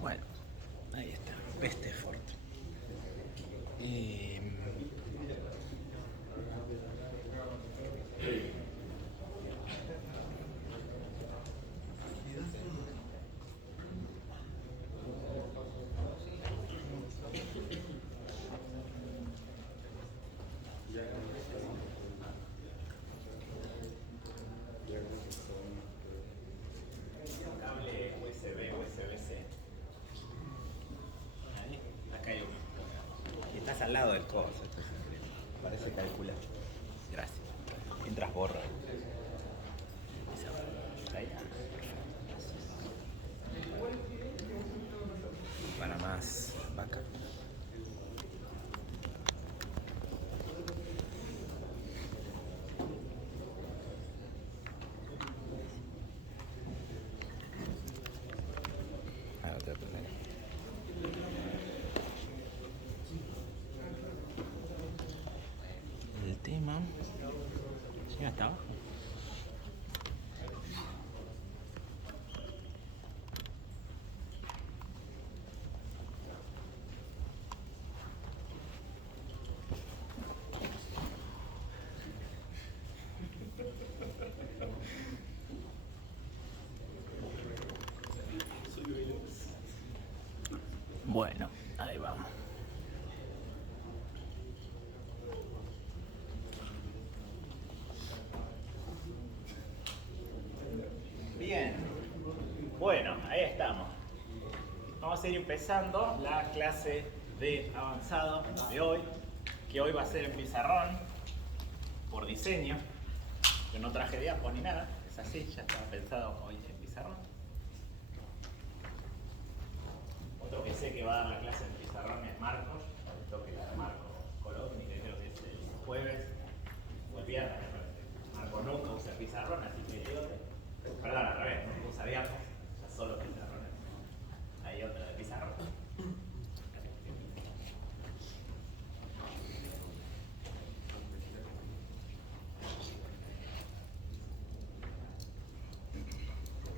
Bueno, ahí está, best effort. Cable USB, USB-C. Ahí, acá hay uno. Y estás al lado del coso, esto es increíble. Parece calcular. Gracias. Mientras borra. Ahí. Para más vaca. Ahora te voy a poner. El tema. ¿Llega hasta abajo? Bueno, ahí vamos. Bien, bueno, ahí estamos. Vamos a ir empezando la clase de avanzado de hoy, que hoy va a ser en pizarrón, por diseño. Yo no traje diapos ni nada, es así, ya estaba pensado hoy en pizarrón. Otro que sé que va a dar la clase en pizarrón es Marcos, esto que la de Marcos Colodni, que creo que es el jueves o el viernes, me parece. Marcos nunca usa pizarrón, así que yo, perdón, al revés, no usa diapos, ya solo pizarrón. Hay otra de pizarrón.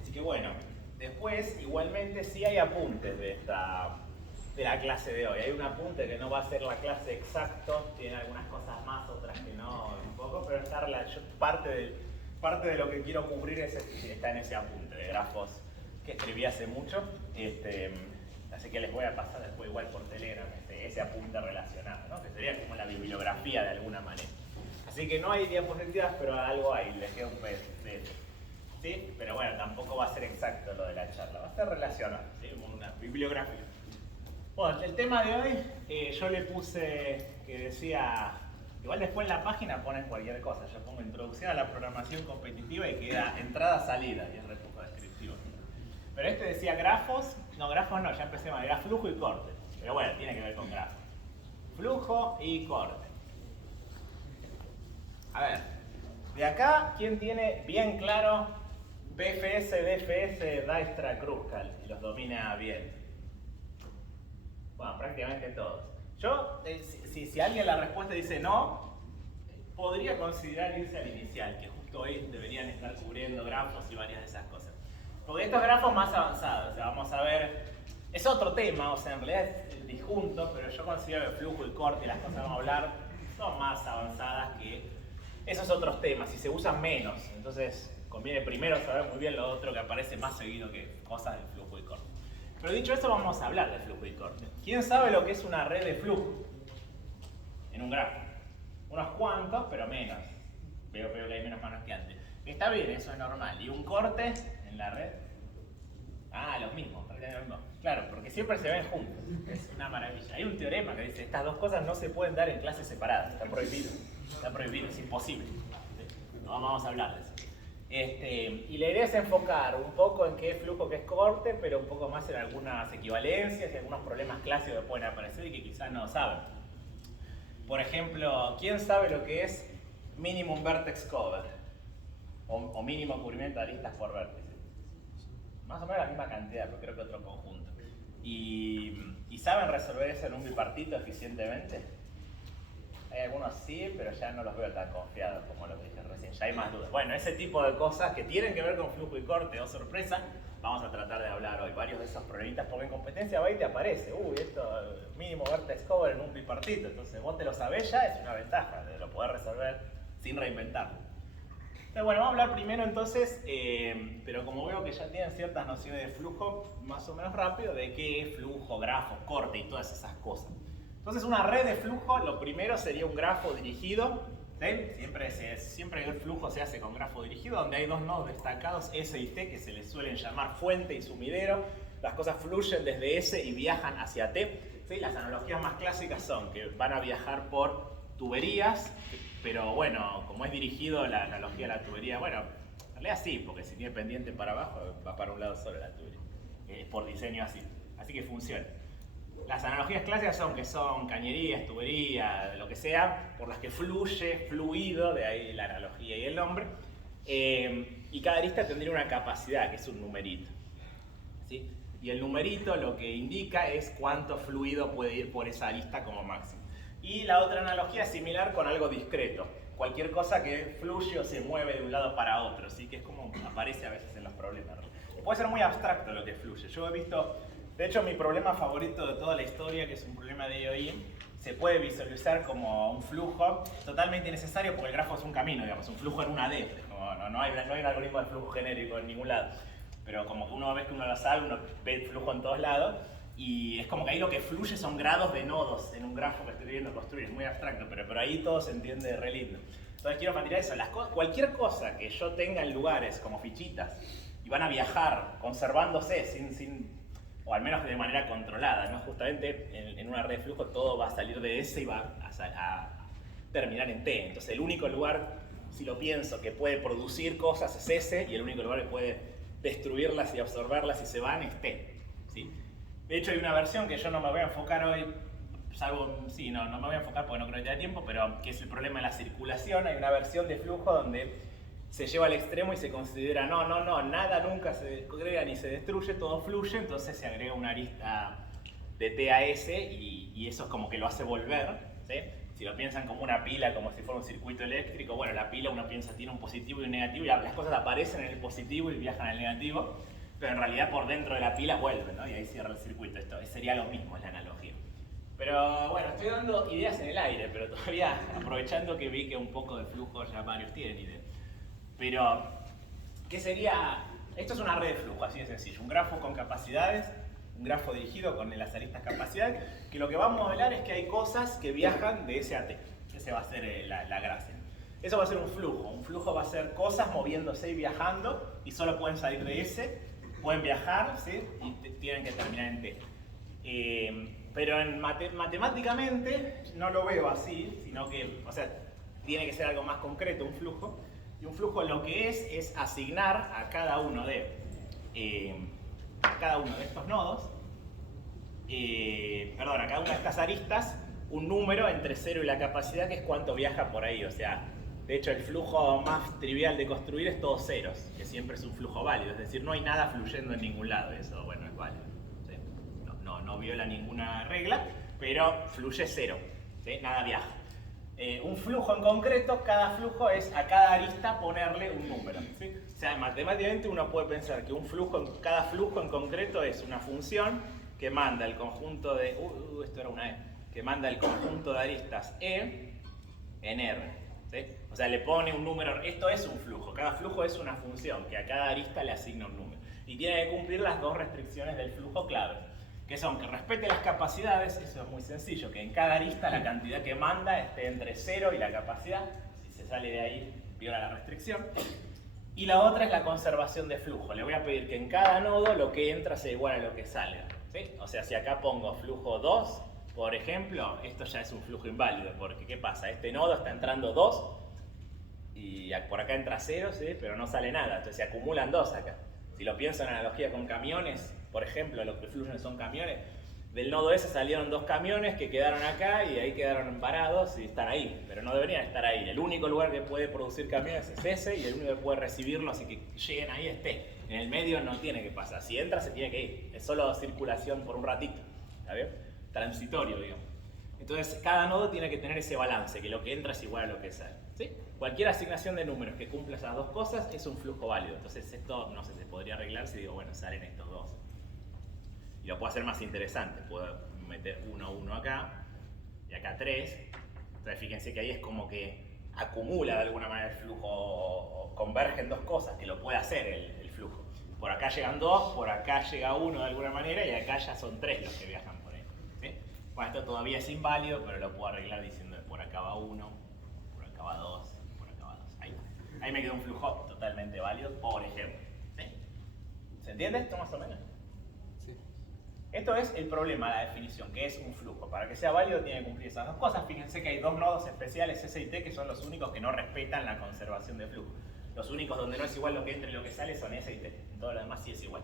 Así que bueno, después igualmente sí hay apuntes de la clase de hoy. Hay un apunte que no va a ser la clase exacto, tiene algunas cosas más, otras que no, un poco, pero parte de lo que quiero cubrir está en ese apunte de grafos que escribí hace mucho. Así que les voy a pasar después igual por Telegram ese apunte relacionado, ¿no? Que sería como la bibliografía de alguna manera. Así que no hay diapositivas, pero algo hay, les queda un PDF. ¿Sí? Pero bueno, tampoco va a ser exacto lo de la charla, va a ser relacionado, ¿sí? Una bibliografía. Bueno, el tema de hoy, yo le puse que decía, igual después en la página ponen cualquier cosa, yo pongo introducción a la programación competitiva y queda entrada-salida, y es re poco descriptivo. Pero este decía grafos no, ya empecé mal, era flujo y corte, pero bueno, tiene que ver con grafos. Flujo y corte. A ver, de acá, ¿quién tiene bien claro BFS, DFS, Dijkstra, Kruskal y los domina bien? Bueno, prácticamente todos. Yo, si alguien la respuesta dice no, podría considerar irse al inicial, que justo hoy deberían estar cubriendo grafos y varias de esas cosas. Porque estos grafos más avanzados, o sea, vamos a ver, es otro tema, o sea, en realidad es disjunto, pero yo considero que flujo y corte y las cosas que vamos a hablar son más avanzadas que esos otros temas y se usan menos. Entonces, conviene primero saber muy bien lo otro que aparece más seguido que cosas de flujo y corte. Pero dicho eso, vamos a hablar de flujo y corte. ¿Quién sabe lo que es una red de flujo en un grafo? Unos cuantos, pero menos. Veo que hay menos manos que antes. Está bien, eso es normal. ¿Y un corte en la red? Ah, lo mismo. Claro, porque siempre se ven juntos. Es una maravilla. Hay un teorema que dice estas dos cosas no se pueden dar en clases separadas. Está prohibido. Está prohibido, es imposible. No vamos a hablar de eso. Y la idea es enfocar un poco en qué es flujo, qué es corte, pero un poco más en algunas equivalencias y algunos problemas clásicos que pueden aparecer y que quizás no saben. Por ejemplo, ¿quién sabe lo que es minimum vertex cover, o mínimo cubrimiento de aristas por vértice. Más o menos la misma cantidad, pero creo que otro conjunto. ¿Y saben resolver eso en un bipartito eficientemente? Hay algunos sí, pero ya no los veo tan confiados como lo que dije recién, ya hay más dudas. Bueno, ese tipo de cosas que tienen que ver con flujo y corte, o sorpresa, vamos a tratar de hablar hoy. Varios de esos problemitas, porque en competencia va y te aparece, esto mínimo vertex cover en un bipartito, entonces vos te lo sabés ya, es una ventaja de lo poder resolver sin reinventarlo. Pero bueno, vamos a hablar primero entonces, pero como veo que ya tienen ciertas nociones de flujo, más o menos rápido, de qué es flujo, grafo, corte y todas esas cosas. Entonces una red de flujo, lo primero sería un grafo dirigido, ¿sí? Siempre el flujo se hace con grafo dirigido, donde hay dos nodos destacados, S y T, que se les suelen llamar fuente y sumidero. Las cosas fluyen desde S y viajan hacia T. ¿Sí? Las analogías más clásicas son que van a viajar por tuberías, pero bueno, como es dirigido la analogía de la tubería, bueno, en realidad sí, porque si tiene pendiente para abajo, va para un lado solo la tubería. Es por diseño así que funciona. Las analogías clásicas son que son cañerías, tuberías, lo que sea, por las que fluye, fluido, de ahí la analogía y el nombre, y cada arista tendría una capacidad, que es un numerito. ¿Sí? Y el numerito lo que indica es cuánto fluido puede ir por esa arista como máximo. Y la otra analogía es similar con algo discreto. Cualquier cosa que fluye o se mueve de un lado para otro, ¿sí? Que es como aparece a veces en los problemas. Puede ser muy abstracto lo que fluye. Yo he visto, de hecho mi problema favorito de toda la historia, que es un problema de IOI, se puede visualizar como un flujo totalmente innecesario porque el grafo es un camino, digamos, un flujo en una D. No hay un algoritmo de flujo genérico en ningún lado. Pero como que una vez que uno lo sabe, uno ve el flujo en todos lados. Y es como que ahí lo que fluye son grados de nodos en un grafo que estoy viendo construir. Es muy abstracto, pero ahí todo se entiende re lindo. Entonces quiero plantear eso. Cualquier cosa que yo tenga en lugares como fichitas y van a viajar conservándose o al menos de manera controlada, ¿no? Justamente en una red de flujo todo va a salir de S y va a terminar en T. Entonces el único lugar, si lo pienso, que puede producir cosas es S, y el único lugar que puede destruirlas y absorberlas si se van es T. ¿Sí? De hecho hay una versión que yo no me voy a enfocar hoy, salvo, sí, no me voy a enfocar porque no creo que tenga tiempo, pero que es el problema de la circulación. Hay una versión de flujo donde se lleva al extremo y se considera nada nunca se crea ni se destruye, todo fluye, entonces se agrega una arista de T a S y eso es como que lo hace volver, ¿sí? Si lo piensan como una pila, como si fuera un circuito eléctrico, bueno, la pila uno piensa tiene un positivo y un negativo y las cosas aparecen en el positivo y viajan al negativo, pero en realidad por dentro de la pila vuelven, ¿no? Y ahí cierra el circuito. Esto sería lo mismo, es la analogía. Pero bueno, estoy dando ideas en el aire, pero todavía aprovechando que vi que un poco de flujo ya varios tienen ideas. Pero, ¿qué sería? Esto es una red de flujo, así de sencillo. Un grafo con capacidades, un grafo dirigido con las aristas capacidades, que lo que va a modelar es que hay cosas que viajan de S a T. Esa va a ser la gracia. Eso va a ser un flujo. Un flujo va a ser cosas moviéndose y viajando, y solo pueden salir de S, pueden viajar, ¿sí? Y tienen que terminar en T. Pero matemáticamente no lo veo así, sino que, o sea, tiene que ser algo más concreto, un flujo. Y un flujo lo que es asignar a cada uno de estos nodos, a cada una de estas aristas, un número entre 0 y la capacidad, que es cuánto viaja por ahí. O sea, de hecho el flujo más trivial de construir es todos ceros, que siempre es un flujo válido. Es decir, no hay nada fluyendo en ningún lado. Eso, bueno, es válido. ¿Sí? No viola ninguna regla, pero fluye 0. ¿Sí? Nada viaja. Un flujo en concreto, cada flujo es a cada arista ponerle un número, ¿sí? O sea, matemáticamente uno puede pensar que cada flujo en concreto es una función que manda el conjunto de... esto era una E. Que manda el conjunto de aristas E en R. ¿Sí? O sea, le pone un número... Esto es un flujo. Cada flujo es una función que a cada arista le asigna un número. Y tiene que cumplir las dos restricciones del flujo clave, que son que respete las capacidades. Eso es muy sencillo, que en cada arista la cantidad que manda esté entre 0 y la capacidad. Si se sale de ahí, viola la restricción. Y la otra es la conservación de flujo. Le voy a pedir que en cada nodo lo que entra sea igual a lo que sale. ¿Sí? O sea, si acá pongo flujo 2, por ejemplo, esto ya es un flujo inválido, porque ¿qué pasa? Este nodo está entrando 2 y por acá entra 0, ¿sí? Pero no sale nada, entonces se acumulan 2 acá. Si lo pienso en analogía con camiones, por ejemplo, lo que fluyen son camiones, Del nodo S salieron 2 camiones que quedaron acá y ahí quedaron varados y están ahí, pero no deberían estar ahí. El único lugar que puede producir camiones es ese y el único que puede recibirlos y que lleguen ahí es T. En el medio no tiene que pasar. Si entra se tiene que ir. Es solo circulación por un ratito. ¿Está bien? Transitorio, digamos. Entonces cada nodo tiene que tener ese balance, que lo que entra es igual a lo que sale. ¿Sí? Cualquier asignación de números que cumpla esas dos cosas es un flujo válido. Entonces esto, no sé, se podría arreglar si digo, bueno, salen estos dos. Y lo puedo hacer más interesante. Puedo meter 1, 1 acá y acá 3. Entonces fíjense que ahí es como que acumula de alguna manera el flujo o convergen dos cosas, que lo puede hacer el flujo. Por acá llegan 2, por acá llega 1 de alguna manera y acá ya son 3 los que viajan por ahí. ¿Sí? Bueno, esto todavía es inválido, pero lo puedo arreglar diciendo que por acá va 1, por acá va 2, por acá va 2. Ahí me queda un flujo totalmente válido, por ejemplo. ¿Sí? ¿Se entiende esto más o menos? Esto es el problema, la definición, que es un flujo. Para que sea válido tiene que cumplir esas dos cosas. Fíjense que hay dos nodos especiales, S y T, que son los únicos que no respetan la conservación de flujo. Los únicos donde no es igual lo que entra y lo que sale son S y T. En todo lo demás sí es igual.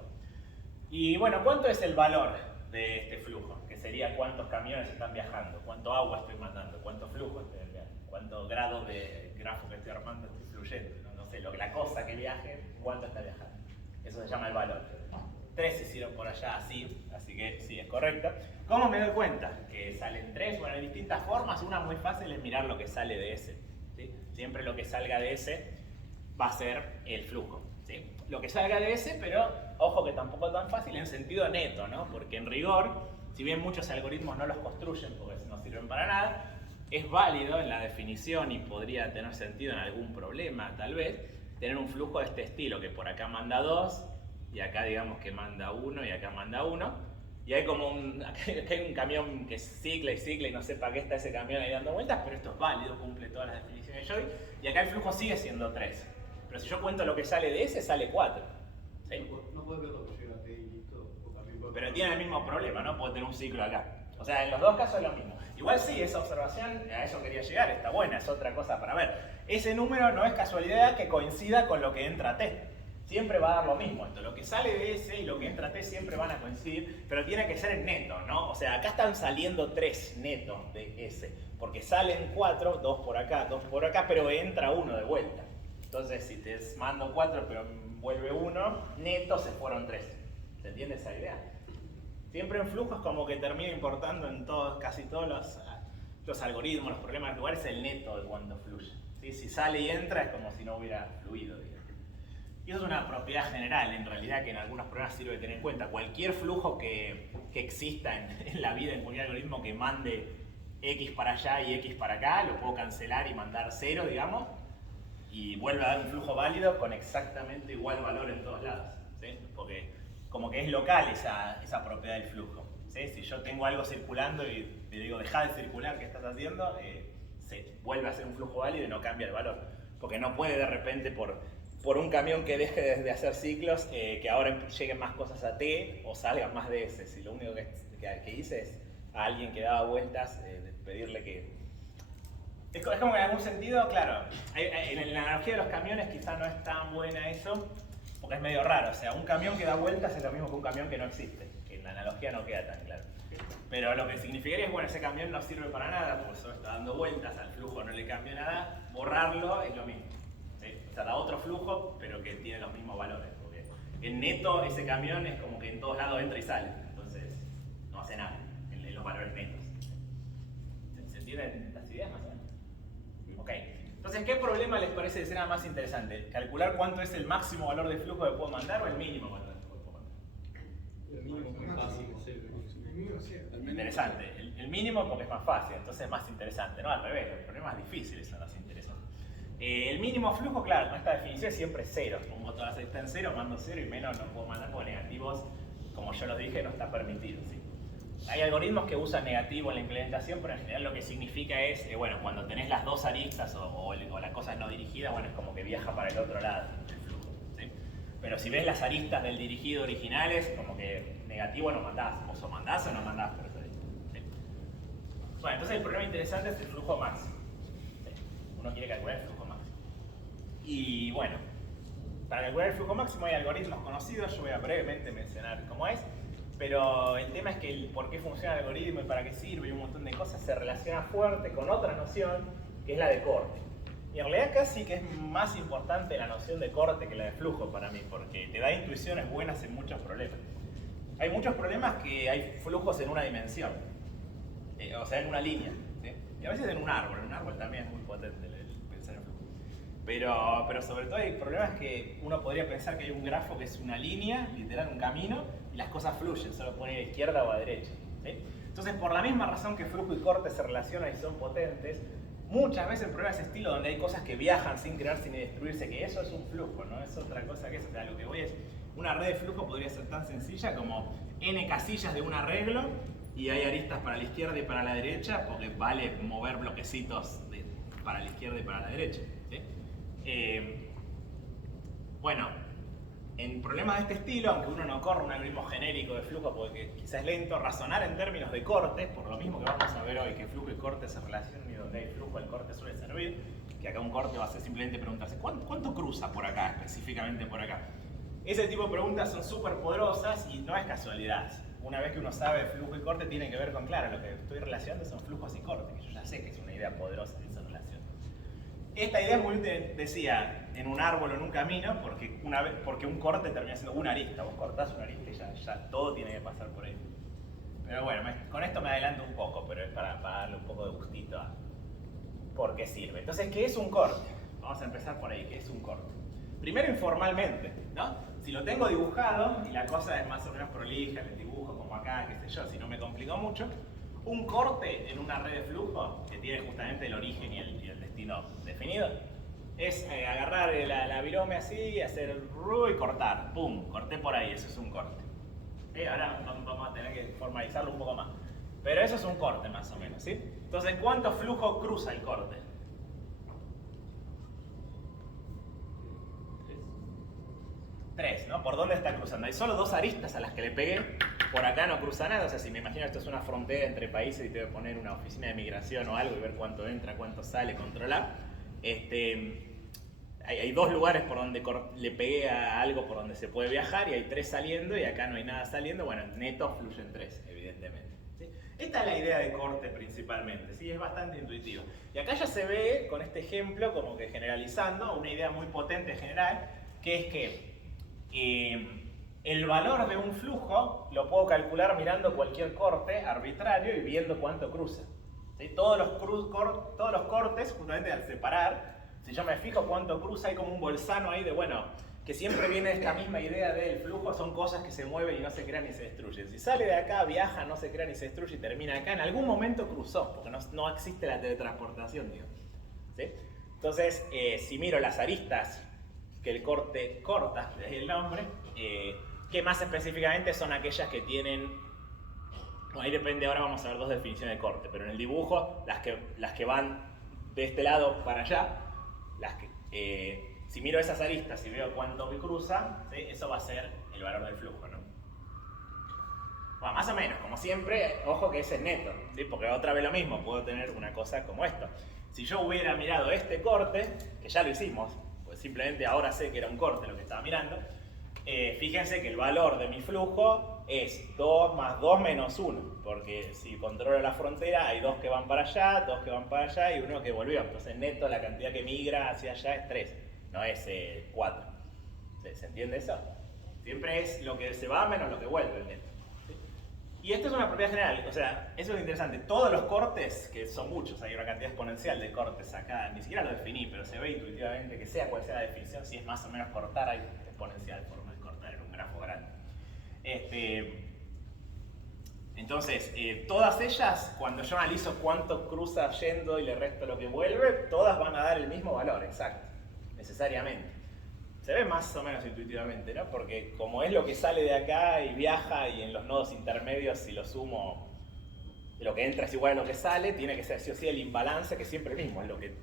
Y bueno, ¿cuánto es el valor de este flujo? Que sería cuántos camiones están viajando, cuánto agua estoy mandando, cuánto flujo estoy enviando, cuánto grado de grafo que estoy armando estoy fluyendo. No sé, la cosa que viaje, cuánto está viajando. Eso se llama el valor. 3 hicieron por allá así que sí, es correcta. ¿Cómo me doy cuenta? Que salen 3, bueno, hay distintas formas. Una muy fácil es mirar lo que sale de S. ¿Sí? Siempre lo que salga de S va a ser el flujo. ¿Sí? Lo que salga de S, pero ojo que tampoco es tan fácil en sentido neto, ¿no? Porque en rigor, si bien muchos algoritmos no los construyen porque no sirven para nada, es válido en la definición y podría tener sentido en algún problema, tal vez, tener un flujo de este estilo, que por acá manda 2, y acá digamos que manda 1 y acá manda 1. Y hay como acá hay un camión que cicla y no sé para qué está ese camión ahí dando vueltas, pero esto es válido, cumple todas las definiciones de Joy. Y acá el flujo sigue siendo 3. Pero si yo cuento lo que sale de ese, sale 4. ¿Sí? No puede ver lo que llega a T y listo. Pero tiene el mismo problema, ¿no? Puedo tener un ciclo acá. O sea, en los dos casos es lo mismo. Igual sí, esa observación, a eso quería llegar, está buena, es otra cosa para ver. Ese número no es casualidad que coincida con lo que entra a T. Siempre va a dar lo mismo esto, lo que sale de S y lo que entra a T siempre van a coincidir, pero tiene que ser en neto, ¿no? O sea, acá están saliendo 3 netos de S, porque salen 4, 2 por acá, pero entra 1 de vuelta. Entonces, si te mando 4 pero vuelve 1, netos se fueron 3. ¿Se entiende esa idea? Siempre en flujos como que termina importando en casi todos los algoritmos, los problemas de lugares, el neto de cuando fluye. ¿Sí? Si sale y entra es como si no hubiera fluido, digamos. Y eso es una propiedad general, en realidad, que en algunos programas sirve de tener en cuenta. Cualquier flujo que exista en la vida, en cualquier algoritmo que mande X para allá y X para acá, lo puedo cancelar y mandar 0, digamos, y vuelve a dar un flujo válido con exactamente igual valor en todos lados. ¿Sí? Porque como que es local esa propiedad del flujo. ¿Sí? Si yo tengo algo circulando y le digo, deja de circular, ¿qué estás haciendo? Se vuelve a ser un flujo válido y no cambia el valor. Porque no puede de repente por un camión que deje de hacer ciclos, que ahora lleguen más cosas a T o salgan más de S. Si lo único que hice es a alguien que daba vueltas, pedirle que... Es como que en algún sentido, claro, en la analogía de los camiones quizá no es tan buena eso, porque es medio raro. O sea, un camión que da vueltas es lo mismo que un camión que no existe. Que en la analogía no queda tan claro. Pero lo que significaría es, bueno, ese camión no sirve para nada, porque solo está dando vueltas, al flujo no le cambia nada, borrarlo es lo mismo. O sea, da otro flujo, pero que tiene los mismos valores. Porque en neto ese camión es como que en todos lados entra y sale. Entonces, no hace nada en los valores netos. ¿Se entienden las ideas más o menos? Ok. Entonces, ¿qué problema les parece de ser más interesante? ¿Calcular cuánto es el máximo valor de flujo que puedo mandar o el mínimo valor de flujo que puedo mandar? El mínimo es muy fácil. Interesante. El mínimo porque es más fácil, entonces es más interesante. No, al revés, los problemas difíciles son los interesantes. El mínimo flujo, claro, con esta definición siempre es 0. Pongo todas las está en 0, mando 0 y menos no puedo mandar porque negativos, como yo los dije, no está permitido. ¿Sí? Hay algoritmos que usan negativo en la implementación, pero en general lo que significa es, bueno, cuando tenés las dos aristas o la cosa es no dirigida, bueno, es como que viaja para el otro lado el flujo. ¿Sí? Pero si ves las aristas del dirigido originales, como que negativo no mandás, o mandás o no mandás por esa arista. ¿Sí? Bueno, entonces el problema interesante es el flujo máximo. ¿Sí? Uno quiere calcular el flujo máximo. Y bueno, para calcular el flujo máximo hay algoritmos conocidos, yo voy a brevemente mencionar cómo es. Pero el tema es que por qué funciona el algoritmo y para qué sirve y un montón de cosas se relaciona fuerte con otra noción que es la de corte. Y en realidad casi que es más importante la noción de corte que la de flujo para mí, porque te da intuiciones buenas en muchos problemas. Hay muchos problemas que hay flujos en una dimensión, o sea, en una línea, ¿sí? Y a veces en un árbol también es muy potente el pensar en flujo. Pero sobre todo hay problemas que uno podría pensar que hay un grafo que es una línea, literal un camino, y las cosas fluyen, solo pueden ir a izquierda o a derecha, ¿sí? Entonces, por la misma razón que flujo y corte se relacionan y son potentes, muchas veces el problema es ese estilo donde hay cosas que viajan sin crearse ni destruirse, que eso es un flujo, no es otra cosa que eso. O sea, lo que voy es, una red de flujo podría ser tan sencilla como n casillas de un arreglo y hay aristas para la izquierda y para la derecha porque vale mover bloquecitos para la izquierda y para la derecha, ¿sí? Bueno, en problemas de este estilo, aunque uno no corra un algoritmo genérico de flujo porque quizás es lento, razonar en términos de cortes, por lo mismo que vamos a ver hoy, que flujo y corte se relacionan y donde hay flujo el corte suele servir, que acá un corte va a ser simplemente preguntarse ¿cuánto cruza por acá, específicamente por acá? Ese tipo de preguntas son súper poderosas y no es casualidad. Una vez que uno sabe flujo y corte tiene que ver con, claro, lo que estoy relacionando son flujos y cortes, que yo ya sé que es una idea poderosa de esa relación. Esta idea es muy útil, decía, en un árbol o en un camino, porque un corte termina siendo una arista. Vos cortás una arista y ya todo tiene que pasar por ahí. Pero bueno, con esto me adelanto un poco, pero es para darle un poco de gustito a por qué sirve. Entonces, ¿qué es un corte? Vamos a empezar por ahí, ¿qué es un corte? Primero informalmente, ¿no? Si lo tengo dibujado y la cosa es más o menos prolija, el dibujo como acá, qué sé yo, si no me complico mucho, un corte en una red de flujo, que tiene justamente el origen y el destino definido, es agarrar la virome así, hacer el ru y cortar. ¡Pum! Corté por ahí, eso es un corte. Ahora vamos a tener que formalizarlo un poco más. Pero eso es un corte más o menos, ¿sí? Entonces, ¿cuánto flujo cruza el corte? 3, ¿no? ¿Por dónde está cruzando? Hay solo 2 aristas a las que le pegué. Por acá no cruza nada. O sea, si me imagino esto es una frontera entre países y te voy a poner una oficina de migración o algo y ver cuánto entra, cuánto sale, controlar. Hay 2 lugares por donde le pegué a algo por donde se puede viajar y hay 3 saliendo y acá no hay nada saliendo. Bueno, neto fluyen 3, evidentemente, ¿sí? Esta es la idea de corte principalmente, ¿sí? Es bastante intuitivo. Y acá ya se ve con este ejemplo como que generalizando una idea muy potente general, que es que el valor de un flujo lo puedo calcular mirando cualquier corte arbitrario y viendo cuánto cruza, ¿sí? Todos los cortes, justamente al separar, si yo me fijo cuánto cruza, hay como un bolsano ahí de, bueno, que siempre viene esta misma idea del flujo, son cosas que se mueven y no se crean ni se destruyen. Si sale de acá, viaja, no se crea ni se destruye y termina acá, en algún momento cruzó, porque no existe la teletransportación, digo, ¿sí? Entonces, si miro las aristas que el corte corta, es el nombre, que más específicamente son aquellas que tienen, bueno, ahí depende, ahora vamos a ver 2 definiciones de corte, pero en el dibujo, las que van de este lado para allá, si miro esas aristas y veo cuánto me cruza, ¿sí? Eso va a ser el valor del flujo, ¿no? Bueno, más o menos, como siempre, ojo que ese es neto, ¿sí? Porque otra vez lo mismo, puedo tener una cosa como esto. Si yo hubiera mirado este corte, que ya lo hicimos, pues simplemente ahora sé que era un corte lo que estaba mirando, fíjense que el valor de mi flujo es 2 más 2 menos 1, porque si controlo la frontera hay 2 que van para allá, 2 que van para allá y 1 que volvió. Entonces neto la cantidad que migra hacia allá es 3, no es 4. ¿Se entiende eso? Siempre es lo que se va menos lo que vuelve el neto, ¿sí? Y esto es una propiedad general, o sea, eso es interesante. Todos los cortes, que son muchos, hay una cantidad exponencial de cortes acá, ni siquiera lo definí, pero se ve intuitivamente que sea cual sea la definición, si es más o menos cortar, hay exponencial forma de cortar en un grafo grande. Entonces, todas ellas, cuando yo analizo cuánto cruza yendo y le resto lo que vuelve, todas van a dar el mismo valor, exacto, necesariamente. Se ve más o menos intuitivamente, ¿no? Porque como es lo que sale de acá y viaja y en los nodos intermedios, si lo sumo, lo que entra es igual a lo que sale, tiene que ser sí o sí el imbalance, que siempre es mismo, es lo que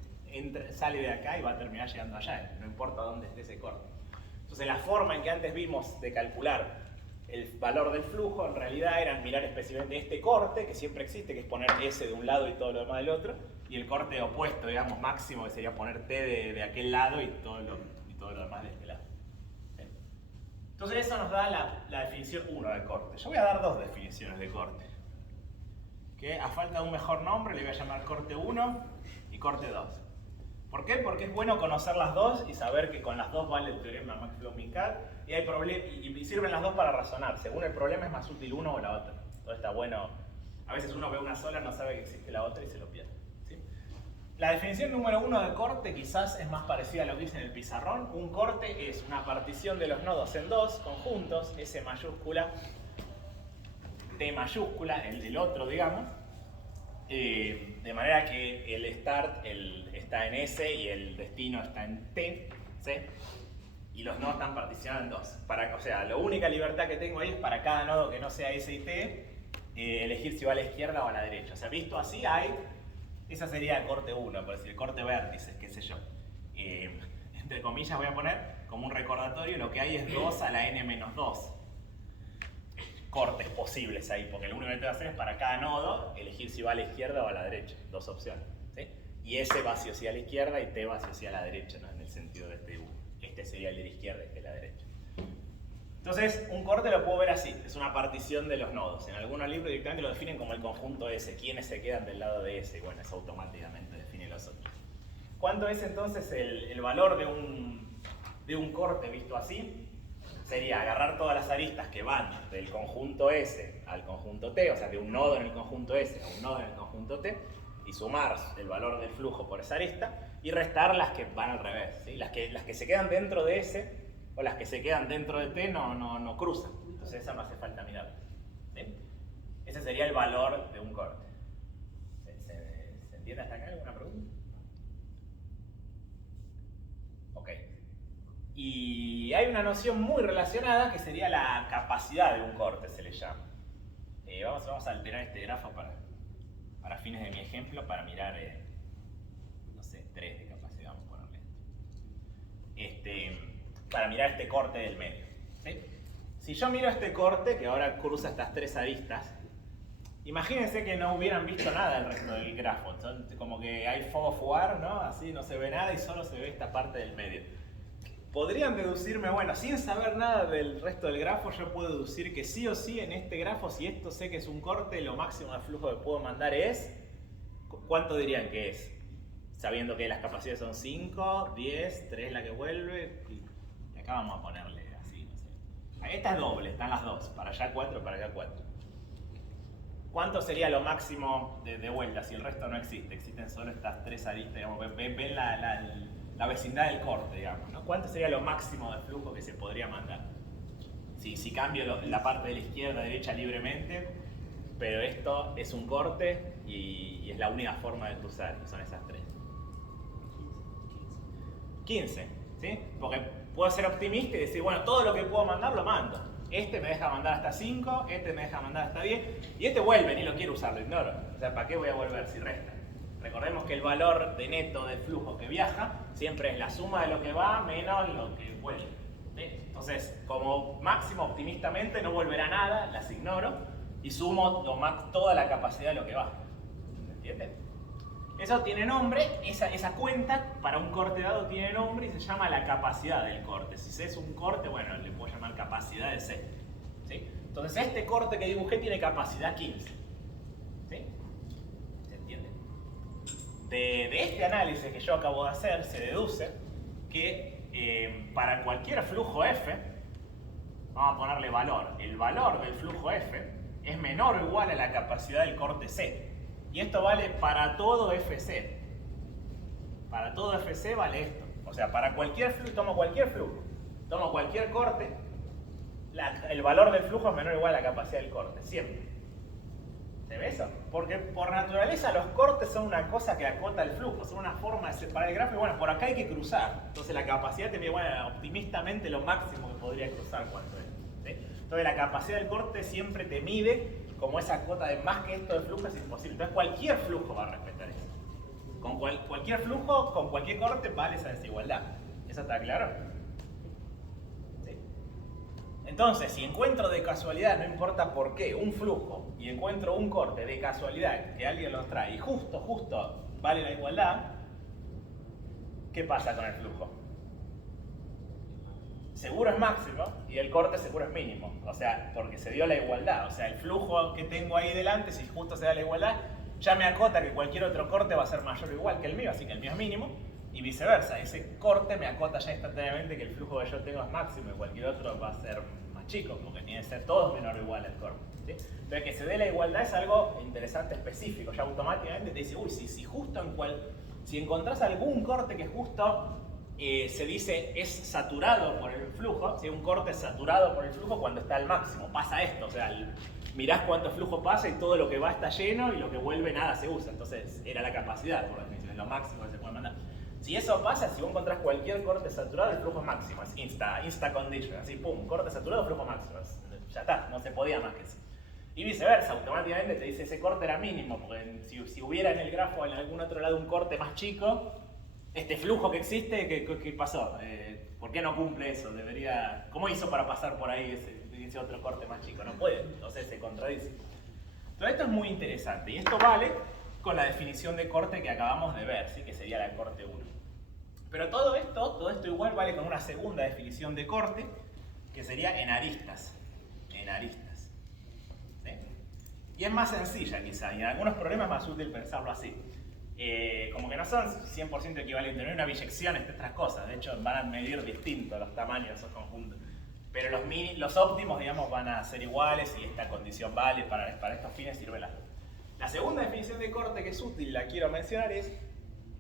sale de acá y va a terminar llegando allá, no importa dónde esté ese corte. Entonces la forma en que antes vimos de calcular el valor del flujo, en realidad era mirar específicamente este corte, que siempre existe, que es poner S de un lado y todo lo demás del otro, y el corte opuesto, digamos, máximo, que sería poner T de aquel lado y todo lo demás de este lado. Entonces eso nos da la definición 1 de corte. Yo voy a dar dos definiciones de corte. Que a falta de un mejor nombre le voy a llamar corte 1 y corte 2. ¿Por qué? Porque es bueno conocer las dos y saber que con las dos vale el teorema Maxwell-Mikal y sirven las dos para razonar. Según el problema es más útil uno o la otra. Entonces está bueno. A veces uno ve una sola, no sabe que existe la otra y se lo pierde. ¿Sí? La definición número 1 de corte quizás es más parecida a lo que dice en el pizarrón. Un corte es una partición de los nodos en dos conjuntos, S mayúscula, T mayúscula, el del otro, digamos. De manera que el start está en S y el destino está en T, ¿sí? Y los nodos están particionados en dos. O sea, la única libertad que tengo ahí es para cada nodo que no sea S y T, elegir si va a la izquierda o a la derecha. O sea, visto así, esa sería el corte 1, por decir, el corte vértices, qué sé yo. Entre comillas voy a poner como un recordatorio, lo que hay es 2 a la n-2 cortes posibles ahí, porque lo único que tengo que hacer es para cada nodo elegir si va a la izquierda o a la derecha, dos opciones. ¿Sí? Y S va sí o sí a la izquierda y T va sí o sí a la derecha, ¿no? En el sentido de este U. Este sería el de la izquierda y este la derecha. Entonces, un corte lo puedo ver así, es una partición de los nodos. En algunos libros directamente lo definen como el conjunto S, quiénes se quedan del lado de S, bueno, eso automáticamente define los otros. ¿Cuánto es entonces el valor de un corte visto así? Sería agarrar todas las aristas que van del conjunto S al conjunto T, o sea, de un nodo en el conjunto S a un nodo en el conjunto T, y sumar el valor del flujo por esa arista, y restar las que van al revés, ¿sí? Las que se quedan dentro de S o las que se quedan dentro de T no cruzan, entonces esa no hace falta mirar. ¿Sí? Ese sería el valor de un corte. ¿Se entiende hasta acá? ¿Alguna pregunta? Ok. Y hay una noción muy relacionada que sería la capacidad de un corte, se le llama. Vamos a alterar este grafo para fines de mi ejemplo, para mirar, no sé, 3 de capacidad, vamos a ponerle esto. Para mirar este corte del medio. ¿Sí? Si yo miro este corte, que ahora cruza estas 3 aristas, imagínense que no hubieran visto nada del resto del grafo. Entonces, como que hay fuego fugar, ¿no? Así no se ve nada y solo se ve esta parte del medio. Podrían deducirme, bueno, sin saber nada del resto del grafo, yo puedo deducir que sí o sí en este grafo, si esto sé que es un corte, lo máximo de flujo que puedo mandar es... ¿Cuánto dirían que es? Sabiendo que las capacidades son 5, 10, 3 la que vuelve, y acá vamos a ponerle así, no sé. Esta es doble, están las dos, para allá 4, para acá 4. ¿Cuánto sería lo máximo de vuelta si el resto no existe? Existen solo estas 3 aristas, digamos, ven la vecindad del corte, digamos, ¿no? ¿Cuánto sería lo máximo de flujo que se podría mandar? Si cambio la parte de la izquierda a derecha libremente, pero esto es un corte y es la única forma de cruzar, y son esas 3. 15, ¿sí? Porque puedo ser optimista y decir, bueno, todo lo que puedo mandar lo mando. Este me deja mandar hasta 5, este me deja mandar hasta 10, y este vuelve, ni lo quiero usar, lo ignoro. O sea, ¿para qué voy a volver si resta? Recordemos que el valor de neto del flujo que viaja siempre es la suma de lo que va menos lo que vuelve. ¿Sí? Entonces, como máximo optimistamente no volverá nada, las ignoro y sumo toda la capacidad de lo que va. ¿Se entiende? Eso tiene nombre, esa cuenta para un corte dado tiene nombre y se llama la capacidad del corte. Si C es un corte, bueno, le puedo llamar capacidad de C. ¿Sí? Entonces, este corte que dibujé tiene capacidad 15. ¿Sí? ¿Se entiende? De este análisis que yo acabo de hacer, se deduce que para cualquier flujo F, vamos a ponerle valor, el valor del flujo F es menor o igual a la capacidad del corte C. Y esto vale para todo FC. Para todo FC vale esto. O sea, para cualquier flujo, tomo cualquier corte, el valor del flujo es menor o igual a la capacidad del corte, siempre. ¿Se ve eso? Porque por naturaleza los cortes son una cosa que acota el flujo, son una forma de separar el grafo y bueno, por acá hay que cruzar. Entonces la capacidad te mide, bueno, optimistamente lo máximo que podría cruzar cuánto es. ¿Sí? Entonces la capacidad del corte siempre te mide como esa cota de más que esto de flujo es imposible. Entonces cualquier flujo va a respetar eso. Con cualquier flujo, con cualquier corte vale esa desigualdad. ¿Eso está claro? ¿Sí? Entonces, si encuentro de casualidad, no importa por qué, un flujo y encuentro un corte de casualidad que alguien lo trae y justo vale la igualdad, ¿qué pasa con el flujo? seguro es máximo y el corte seguro es mínimo. O sea, porque se dio la igualdad. O sea, el flujo que tengo ahí delante, si justo se da la igualdad, ya me acota que cualquier otro corte va a ser mayor o igual que el mío, así que el mío es mínimo. Y viceversa, ese corte me acota ya instantáneamente que el flujo que yo tengo es máximo y cualquier otro va a ser más chico, porque tiene que ser todos menor o igual el corte. ¿Sí? Entonces, que se dé la igualdad es algo interesante, específico. Ya automáticamente te dice, uy, si justo si encontrás algún corte que justo se dice es saturado por el flujo, si un corte es saturado por el flujo cuando está al máximo, pasa esto, o sea, mirás cuánto flujo pasa y todo lo que va está lleno y lo que vuelve nada se usa. Entonces, era la capacidad, por definición, es lo máximo que se puede mandar. Si eso pasa, si vos encontrás cualquier corte saturado, el flujo es máximo, es insta condition, así pum, corte saturado, flujo máximo, ya está, no se podía más que eso. Y viceversa, automáticamente te dice ese corte era mínimo, porque si hubiera en el grafo en algún otro lado un corte más chico, este flujo que existe, ¿qué pasó? ¿Por qué no cumple eso? ¿Cómo hizo para pasar por ahí ese otro corte más chico? No puede, entonces se contradice. Entonces esto es muy interesante y esto vale con la definición de corte que acabamos de ver, ¿sí? Que sería la corte 1. Pero todo esto igual vale con una segunda definición de corte, que sería en aristas. En aristas. ¿Sí? Y es más sencilla quizá, y en algunos problemas es más útil pensarlo así. Como que no son 100% equivalentes, no hay una biyección entre estas cosas, de hecho van a medir distintos los tamaños de esos conjuntos. Pero los óptimos, digamos, van a ser iguales y esta condición vale, para estos fines sirve las dos. La segunda definición de corte que es útil, la quiero mencionar, es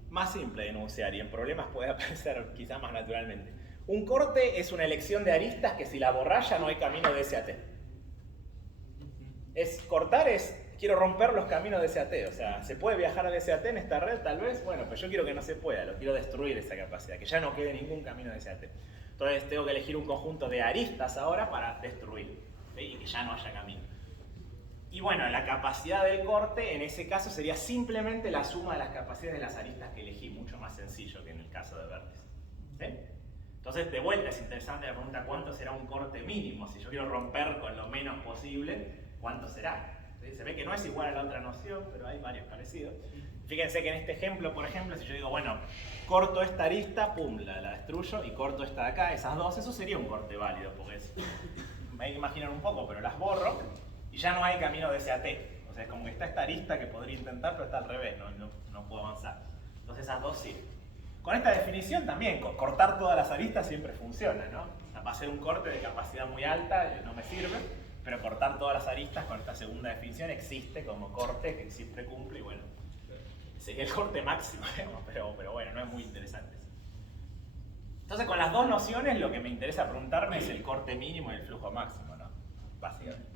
más simple de enunciar y en problemas puede aparecer quizá más naturalmente. Un corte es una elección de aristas que si la borrás ya no hay camino de S a T. Cortar quiero romper los caminos de SAT, o sea, ¿se puede viajar al SAT en esta red? Tal vez, bueno, pero yo quiero que no se pueda, quiero destruir esa capacidad, que ya no quede ningún camino de SAT. Entonces tengo que elegir un conjunto de aristas ahora para destruir, ¿sí? Y que ya no haya camino. Y bueno, la capacidad del corte en ese caso sería simplemente la suma de las capacidades de las aristas que elegí, mucho más sencillo que en el caso de vértices. ¿Sí? Entonces, de vuelta es interesante la pregunta, ¿cuánto será un corte mínimo? Si yo quiero romper con lo menos posible, ¿cuánto será? ¿Sí? Se ve que no es igual a la otra noción, pero hay varios parecidos. Fíjense que en este ejemplo, por ejemplo, si yo digo, bueno, corto esta arista, pum, la destruyo, y corto esta de acá, esas dos, eso sería un corte válido, porque me imaginan un poco, pero las borro, y ya no hay camino de SAT. O sea, es como que está esta arista que podría intentar, pero está al revés, no puedo avanzar. Entonces esas dos sí. Con esta definición también, cortar todas las aristas siempre funciona, ¿no? O sea, va a ser un corte de capacidad muy alta, no me sirve, pero cortar todas las aristas con esta segunda definición existe como corte que siempre cumple y bueno, sería el corte máximo, digamos, pero bueno, no es muy interesante. Entonces con las dos nociones lo que me interesa preguntarme es el corte mínimo y el flujo máximo, ¿no? Básicamente.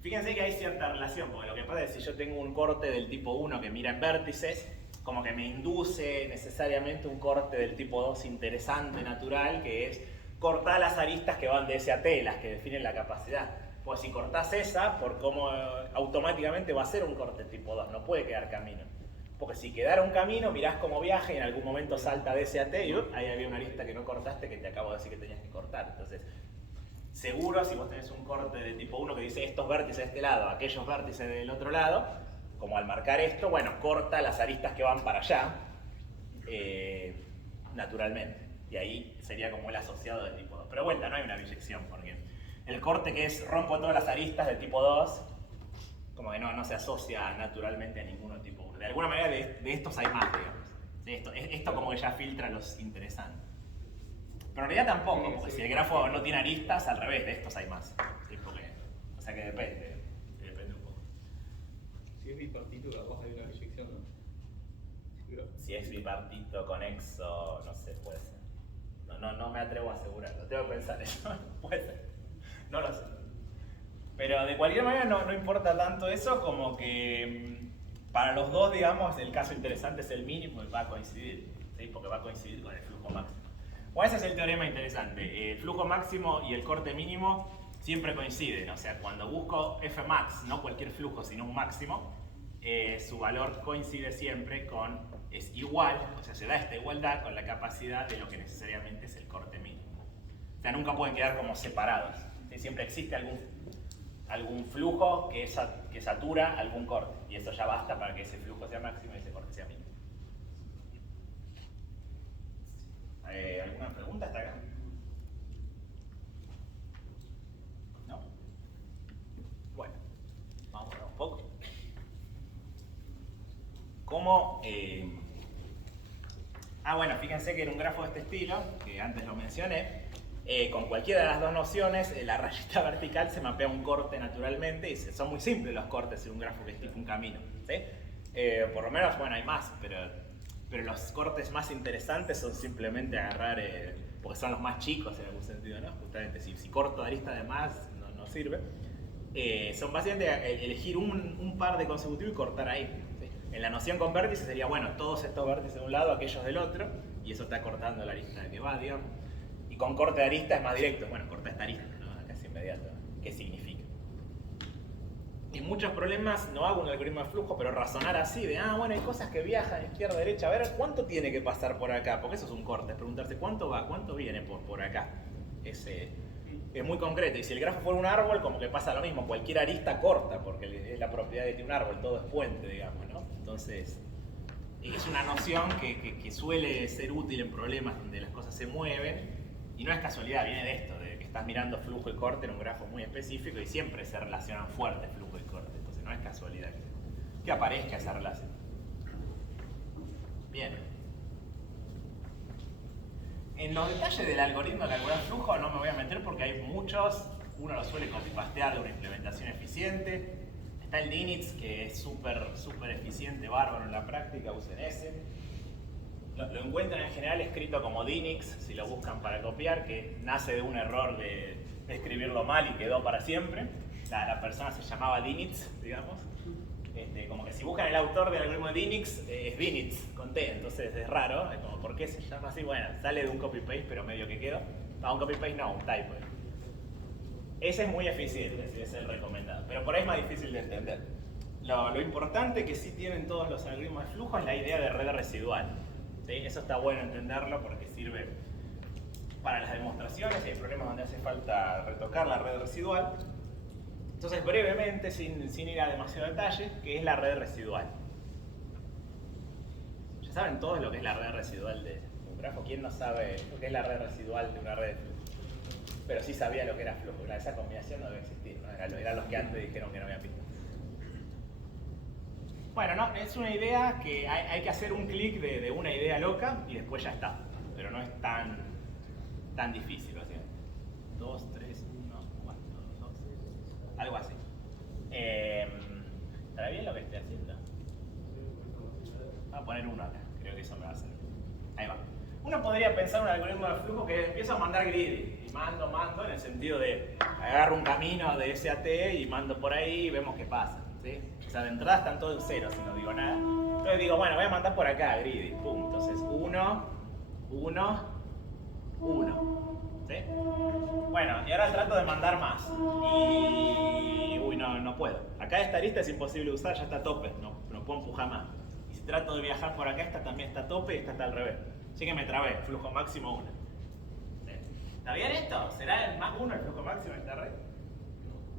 Fíjense que hay cierta relación, porque lo que pasa es que si yo tengo un corte del tipo 1 que mira en vértices, como que me induce necesariamente un corte del tipo 2 interesante, natural, que es cortar las aristas que van de S a T, las que definen la capacidad. Pues si cortás esa, por cómo automáticamente va a ser un corte tipo 2, no puede quedar camino. Porque si quedara un camino, mirás cómo viaja y en algún momento salta de S a T y ahí había una arista que no cortaste que te acabo de decir que tenías que cortar. Entonces, seguro si vos tenés un corte de tipo 1 que dice estos vértices de este lado, aquellos vértices del otro lado, como al marcar esto, bueno, corta las aristas que van para allá, naturalmente. Y ahí sería como el asociado del tipo 2. Pero vuelta, no hay una biyección, porque el corte que es rompo todas las aristas del tipo 2, como que no se asocia naturalmente a ninguno tipo 1. De alguna manera de estos hay más, digamos. ¿Sí? Esto como que ya filtra los interesantes. Pero en realidad tampoco, porque si el grafo no tiene aristas, al revés, de estos hay más. ¿Sí? O sea que depende un poco. Si es bipartito, capaz hay una biyección, ¿no? Si es bipartito, conexo, no sé, puede ser. No me atrevo a asegurarlo, tengo que pensar eso. Puede ser. No lo sé. Pero de cualquier manera no importa tanto eso como que para los dos, digamos, el caso interesante es el mínimo y va a coincidir. ¿Sí? Porque va a coincidir con el flujo máximo. O ese es el teorema interesante. El flujo máximo y el corte mínimo siempre coinciden. O sea, cuando busco Fmax, no cualquier flujo, sino un máximo, su valor coincide siempre es igual, o sea, se da esta igualdad con la capacidad de lo que necesariamente es el corte mínimo. O sea, nunca pueden quedar como separados. ¿Sí? Siempre existe algún flujo que satura algún corte. Y eso ya basta para que ese flujo sea máximo y ese corte sea mínimo. ¿Alguna pregunta hasta acá? cómo... bueno, fíjense que en un grafo de este estilo, que antes lo mencioné, con cualquiera de las dos nociones, la rayita vertical se mapea un corte naturalmente y son muy simples los cortes en un grafo que es tipo un camino, ¿sí? Por lo menos, bueno, hay más, pero los cortes más interesantes son simplemente agarrar, porque son los más chicos en algún sentido, ¿no? Justamente, si corto arista de más, no sirve. Son básicamente elegir un par de consecutivos y cortar ahí, ¿sí? En la noción con vértices sería, bueno, todos estos vértices de un lado, aquellos del otro, y eso está cortando la arista que va, digamos. Y con corte de arista es más directo, bueno, corta esta arista, ¿no? Casi inmediato. ¿Qué significa? En muchos problemas no hago un algoritmo de flujo, pero razonar así, de, bueno, hay cosas que viajan izquierda a derecha, a ver, ¿cuánto tiene que pasar por acá? Porque eso es un corte, es preguntarse cuánto va, cuánto viene por acá. Es muy concreto, y si el grafo fuera un árbol, como que pasa lo mismo, cualquier arista corta, porque es la propiedad que tiene un árbol, todo es puente, digamos, ¿no? Entonces, es una noción que suele ser útil en problemas donde las cosas se mueven, y no es casualidad, viene de esto, de que estás mirando flujo y corte en un grafo muy específico y siempre se relacionan fuerte flujo y corte, entonces no es casualidad que aparezca esa relación. Bien. En los detalles del algoritmo de calcular flujo no me voy a meter porque hay muchos, uno lo suele copy-pastear de una implementación eficiente. Está el DINITS, que es súper eficiente, bárbaro en la práctica, usen ese. Lo encuentran en general escrito como DINIX, si lo buscan para copiar, que nace de un error de escribirlo mal y quedó para siempre. La persona se llamaba DINITS, digamos. Como que si buscan el autor del algoritmo de DINIX, es DINITS con T, entonces es raro, es como, ¿por qué se llama así? Bueno, sale de un copy-paste, pero medio que quedó. No, un copy-paste no, un typo. Ese es muy eficiente, ese es el recomendado, pero por ahí es más difícil de entender. Lo importante que sí tienen todos los algoritmos de flujo es la idea de red residual. ¿Sí? Eso está bueno entenderlo porque sirve para las demostraciones y hay problemas donde hace falta retocar la red residual. Entonces, brevemente, sin ir a demasiado detalle, ¿qué es la red residual? ¿Ya saben todos lo que es la red residual de un grafo? ¿Quién no sabe lo que es la red residual de una red de flujo? Pero sí sabía lo que era flujo. Esa combinación no debe existir, ¿no? Eran los que antes dijeron que no había pista. Bueno, no, es una idea que hay que hacer un clic de una idea loca y después ya está. Pero no es tan difícil, básicamente. 2, 3, 1, 4, 2, algo así. ¿Estará bien lo que estoy haciendo? Voy a poner uno acá, creo que eso me va a hacer. Ahí va. Uno podría pensar un algoritmo de flujo que empieza a mandar greedy. Y mando, en el sentido de agarro un camino de SAT y mando por ahí y vemos qué pasa. ¿Sí? O sea, de entrada están todos en cero si no digo nada. Entonces digo, bueno, voy a mandar por acá, greedy, pum. Entonces, 1, 1, 1. ¿Sí? Bueno, y ahora trato de mandar más. Y... uy, no puedo. Acá esta arista es imposible de usar, ya está a tope. No puedo empujar más. Y si trato de viajar por acá, esta también está a tope y esta está al revés. Así que me trabé, flujo máximo 1. ¿Sí? ¿Está bien esto? ¿Será el más 1 el flujo máximo de esta red?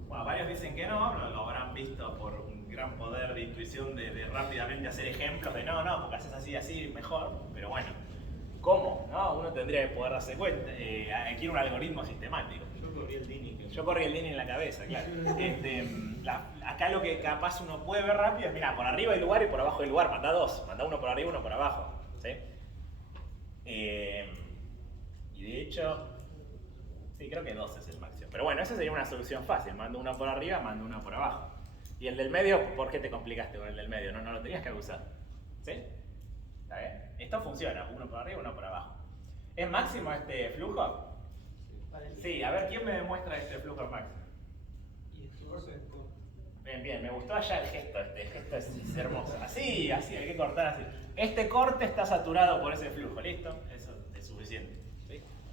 Bueno, varios dicen que no, lo habrán visto por un gran poder de intuición de rápidamente hacer ejemplos de no, porque haces así, mejor. Pero bueno, ¿cómo? ¿No? Uno tendría que poder darse cuenta. Aquí un algoritmo sistemático. Yo corrí el DINIX en la cabeza, claro. Acá lo que capaz uno puede ver rápido es, mira, por arriba hay lugar y por abajo hay lugar. Manda dos, manda uno por arriba y uno por abajo. ¿Sí? Y de hecho... sí, creo que 2 es el máximo. Pero bueno, esa sería una solución fácil. Mando uno por arriba, mando uno por abajo. Y el del medio, ¿por qué te complicaste con el del medio? No lo tenías que usar. ¿Sí? ¿Está bien? Esto funciona, uno por arriba, uno por abajo. ¿Es máximo este flujo? Sí, a ver, ¿quién me demuestra este flujo máximo? Bien, me gustó allá el gesto. Este gesto es hermoso. Así, hay que cortar así. Este corte está saturado por ese flujo, ¿listo? Eso es suficiente.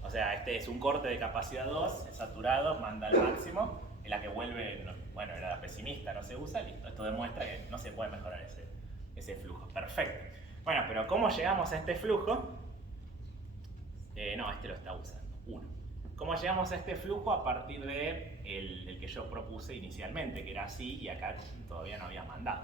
O sea, este es un corte de capacidad 2, es saturado, manda al máximo, en la que vuelve, bueno, era pesimista, no se usa, listo. Esto demuestra que no se puede mejorar ese flujo. Perfecto. Bueno, pero ¿cómo llegamos a este flujo? No, este lo está usando, 1. ¿Cómo llegamos a este flujo? A partir de el que yo propuse inicialmente, que era así, y acá todavía no había mandado.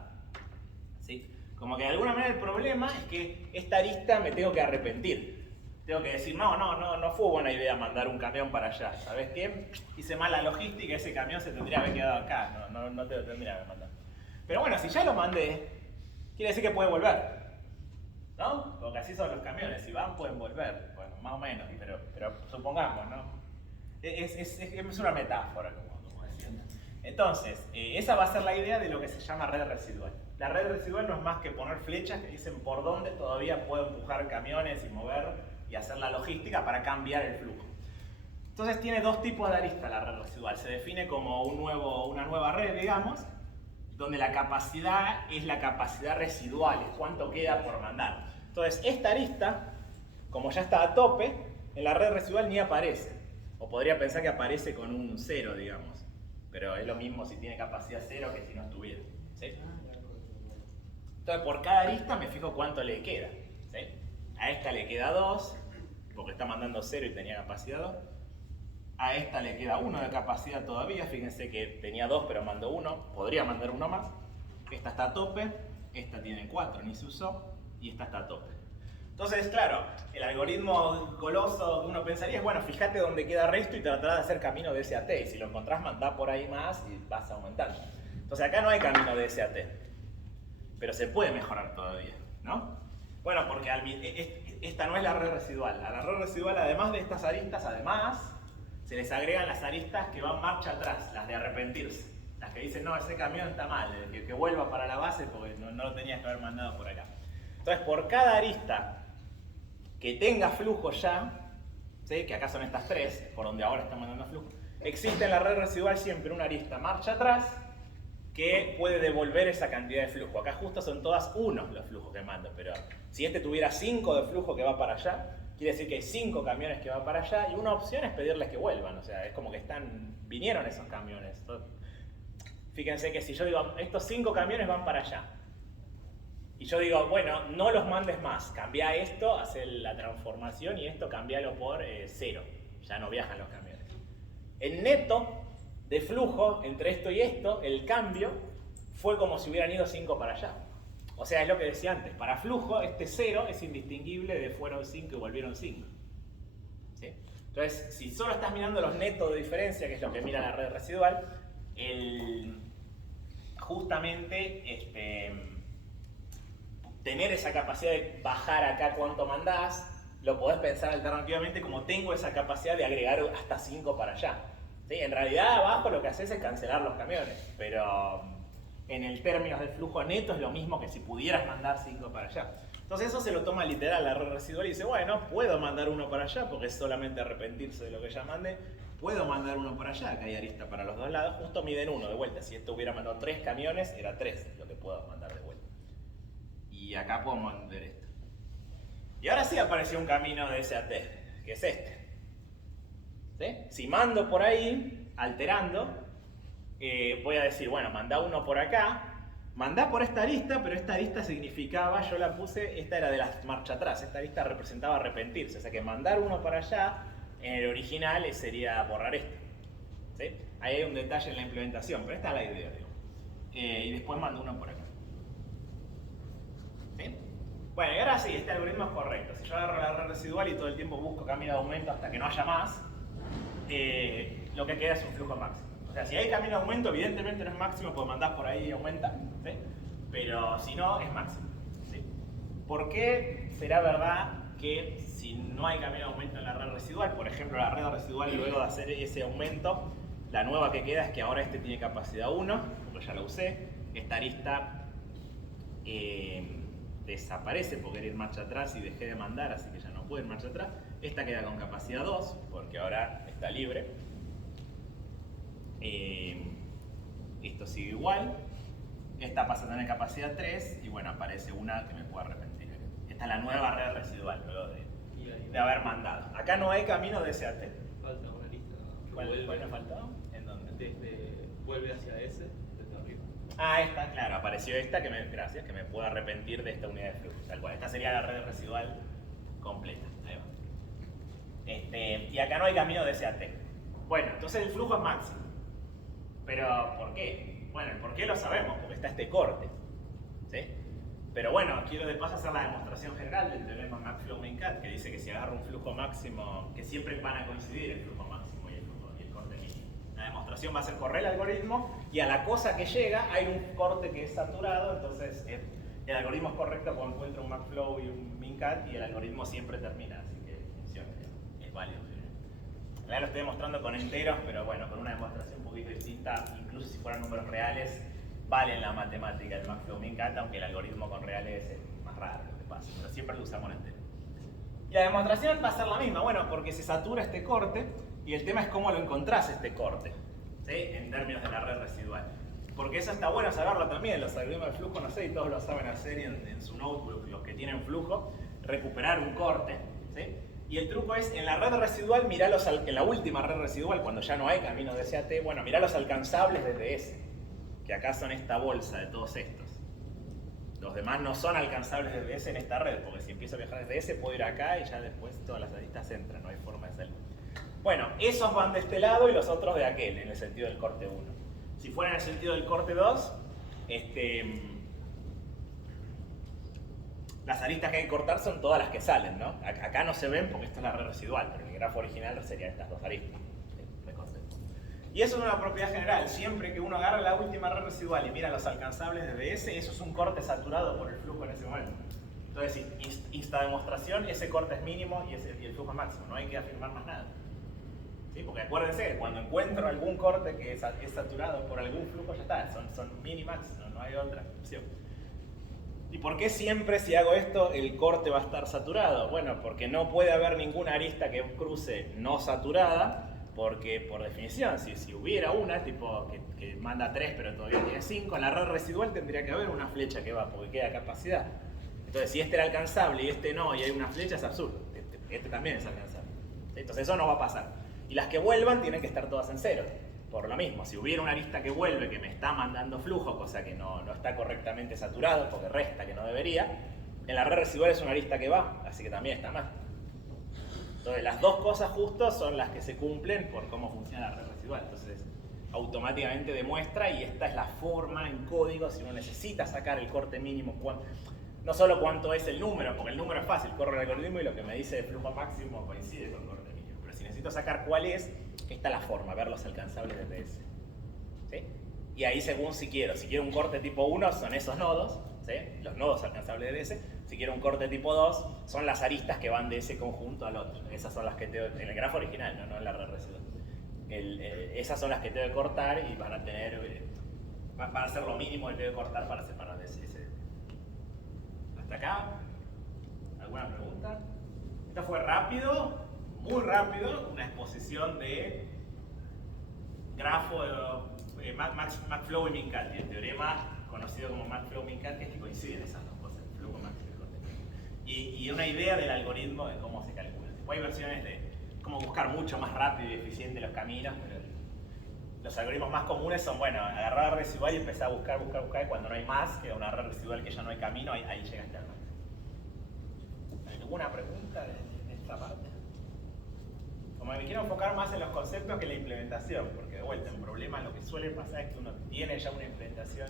¿Sí? Como que de alguna manera el problema es que esta arista me tengo que arrepentir. Tengo que decir, no fue buena idea mandar un camión para allá. ¿Sabes qué? Hice mal la logística, ese camión se tendría que haber quedado acá. No te lo tendría que haber mandado. Pero bueno, si ya lo mandé, quiere decir que puede volver. ¿no? Porque así son los camiones, si van pueden volver, bueno, más o menos, pero supongamos, ¿no? Es una metáfora, como decía. Entonces, esa va a ser la idea de lo que se llama red residual. La red residual no es más que poner flechas que dicen por dónde todavía puedo empujar camiones y mover y hacer la logística para cambiar el flujo. Entonces tiene dos tipos de arista la red residual. Se define como una nueva red, digamos, donde la capacidad es la capacidad residual, es cuánto queda por mandar. Entonces esta arista, como ya está a tope, en la red residual ni aparece. O podría pensar que aparece con un 0, digamos. Pero es lo mismo si tiene capacidad 0 que si no estuviera. ¿Sí? Entonces por cada arista me fijo cuánto le queda. ¿Sí? A esta le queda 2, porque está mandando 0 y tenía capacidad 2. A esta le queda 1 de capacidad todavía, fíjense que tenía 2 pero mandó 1, podría mandar 1 más. Esta está a tope, esta tiene 4, ni se usó, y esta está a tope. Entonces, claro, el algoritmo goloso que uno pensaría es, bueno, fíjate dónde queda resto y tratar de hacer camino de SAT, y si lo encontrás mandá por ahí más y vas aumentando. Entonces acá no hay camino de SAT, pero se puede mejorar todavía, ¿no? Bueno, porque esta no es la red residual. A la red residual, además de estas aristas, se les agregan las aristas que van marcha atrás, las de arrepentirse. Las que dicen, no, ese camión está mal, que vuelva para la base porque no lo tenías que haber mandado por acá. Entonces, por cada arista que tenga flujo ya, ¿sí? Que acá son estas 3, por donde ahora están mandando flujo, existe en la red residual siempre una arista marcha atrás que puede devolver esa cantidad de flujo. Acá justo son todas 1 los flujos que mando, pero si este tuviera 5 de flujo que va para allá, quiere decir que hay 5 camiones que van para allá y una opción es pedirles que vuelvan. O sea, es como que vinieron esos camiones. Entonces, fíjense que si yo digo, estos 5 camiones van para allá. Y yo digo, bueno, no los mandes más. Cambia esto, hace la transformación y esto cambialo por 0. Ya no viajan los camiones. El neto de flujo entre esto y esto, el cambio, fue como si hubieran ido 5 para allá. O sea, es lo que decía antes, para flujo este 0 es indistinguible de fueron 5 y volvieron 5. ¿Sí? Entonces, si solo estás mirando los netos de diferencia, que es lo que mira la red residual, justamente tener esa capacidad de bajar acá cuánto mandás, lo podés pensar alternativamente como tengo esa capacidad de agregar hasta 5 para allá. ¿Sí? En realidad abajo lo que haces es cancelar los camiones, pero en el términos del flujo neto es lo mismo que si pudieras mandar 5 para allá. Entonces eso se lo toma literal la red residual y dice, bueno, puedo mandar 1 para allá porque es solamente arrepentirse de lo que ya mandé, puedo mandar 1 para allá, acá hay arista para los dos lados, justo miden 1 de vuelta. Si esto hubiera mandado 3 camiones, era 3 lo que puedo mandar de vuelta. Y acá puedo mandar esto. Y ahora sí apareció un camino de SAT, que es este. ¿Sí? Si mando por ahí, alterando, voy a decir, bueno, mandá 1 por acá, mandá por esta arista, pero esta arista significaba, yo la puse, esta era de la marcha atrás, esta arista representaba arrepentirse, o sea que mandar 1 para allá, en el original sería borrar esto. ¿Sí? Ahí hay un detalle en la implementación, pero esta es la idea, digo. Y después mando 1 por acá. ¿Sí? Bueno, y ahora sí, este algoritmo es correcto. Si yo agarro la red residual y todo el tiempo busco camino de aumento hasta que no haya más, lo que queda es un flujo máximo. O sea, si hay camino de aumento, evidentemente no es máximo, porque mandás por ahí y aumenta, ¿sí? Pero si no, es máximo. ¿Sí? ¿Por qué será verdad que si no hay camino de aumento en la red residual, por ejemplo, la red residual luego de hacer ese aumento, la nueva que queda es que ahora este tiene capacidad 1, porque ya lo usé, esta arista desaparece porque era ir marcha atrás y dejé de mandar, así que ya no puede ir marcha atrás. Esta queda con capacidad 2, porque ahora está libre. Esto sigue igual. Esta pasa a tener capacidad 3 y bueno, aparece una que me puedo arrepentir. Esta es la nueva red residual luego de haber mandado. Acá no hay camino de SAT. Falta una lista. ¿Cuál me faltó? ¿En dónde? Vuelve hacia S, desde arriba. Ah, esta, claro, apareció esta que me puedo arrepentir de esta unidad de flujo. Tal cual. Esta sería la red residual completa. Ahí va. Y acá no hay camino de SAT. Bueno, entonces el flujo es máximo. Pero, ¿por qué? Bueno, el por qué lo sabemos, porque está este corte. ¿Sí? Pero bueno, quiero de paso hacer la demostración general del teorema McFlow-Mincat, que dice que si agarro un flujo máximo, que siempre van a coincidir el flujo máximo y el corte mínimo. La demostración va a ser correr el algoritmo y a la cosa que llega hay un corte que es saturado, entonces El algoritmo es correcto cuando encuentra un MacFlow y un MinCat y el algoritmo siempre termina, así que funciona, es válido. Ahora lo estoy demostrando con enteros, pero bueno, con una demostración un poquito distinta, incluso si fueran números reales, vale en la matemática el MacFlow MinCat, aunque el algoritmo con reales es más raro lo que pasa, pero siempre lo usamos en enteros. Y la demostración va a ser la misma, bueno, porque se satura este corte y el tema es cómo lo encontrás este corte, ¿sí? En términos de la red residual. Porque eso está bueno saberlo también, los algoritmos de flujo, no sé, y todos lo saben hacer en su notebook, los que tienen flujo, recuperar un corte, ¿sí? Y el truco es, en la red residual, en la última red residual, cuando ya no hay camino de SAT, bueno, mirá los alcanzables desde S, que acá son esta bolsa de todos estos. Los demás no son alcanzables desde S en esta red, porque si empiezo a viajar desde S, puedo ir acá y ya después todas las aristas entran, no hay forma de salir. Bueno, esos van de este lado y los otros de aquel, en el sentido del corte 1. Si fuera en el sentido del corte 2, las aristas que hay que cortar son todas las que salen, ¿no? Acá no se ven porque esto es la red residual, pero en el grafo original serían estas dos aristas. Y eso es una propiedad general. Siempre que uno agarra la última red residual y mira los alcanzables de S, eso es un corte saturado por el flujo en ese momento. Entonces, insta demostración, ese corte es mínimo y el flujo es máximo. No hay que afirmar más nada. ¿Sí? Porque acuérdense que cuando encuentro algún corte que es saturado por algún flujo, ya está. Son minimax, no hay otra opción. ¿Y por qué siempre si hago esto el corte va a estar saturado? Bueno, porque no puede haber ninguna arista que cruce no saturada, porque por definición, si hubiera una tipo que manda 3 pero todavía tiene 5, en la red residual tendría que haber una flecha que va, porque queda capacidad. Entonces si este era alcanzable y este no, y hay una flecha, es absurdo. Este también es alcanzable. Entonces eso no va a pasar. Y las que vuelvan tienen que estar todas en cero. Por lo mismo, si hubiera una arista que vuelve que me está mandando flujo, cosa que no está correctamente saturado, porque resta que no debería, en la red residual es una arista que va, así que también está mal. Entonces las dos cosas justas son las que se cumplen por cómo funciona la red residual. Entonces automáticamente demuestra, y esta es la forma en código si uno necesita sacar el corte mínimo, no solo cuánto es el número, porque el número es fácil, corro el algoritmo y lo que me dice de flujo máximo coincide con el corte mínimo. Pero si necesito sacar cuál es, esta es la forma, ver los alcanzables desde S. ¿Sí? Y ahí según si quiero un corte tipo 1 son esos nodos, ¿sí? Los nodos alcanzables de S. Si quiero un corte tipo 2 son las aristas que van de ese conjunto al otro. Esas son las que tengo en el grafo original, no en la red residual. Esas son las que tengo que cortar y van a tener, van a ser lo mínimo que tengo que cortar para separar de ese. ¿Hasta acá? ¿Alguna pregunta? Esto fue rápido, muy rápido, una exposición de grafo de MacFlow y MinCat, y el teorema conocido como MacFlow-MinCat, que es que coinciden esas dos cosas, el flujo máximo y el corte mínimo. Y una idea del algoritmo de cómo se calcula. Después hay versiones de cómo buscar mucho más rápido y eficiente los caminos, pero los algoritmos más comunes son, bueno, agarrar la residual y empezar a buscar, y cuando no hay más, queda una red residual que ya no hay camino, ahí llegaste al máximo. ¿Alguna pregunta de esta parte? Como me quiero enfocar más en los conceptos que en la implementación, porque de vuelta, el problema, lo que suele pasar es que uno tiene ya una implementación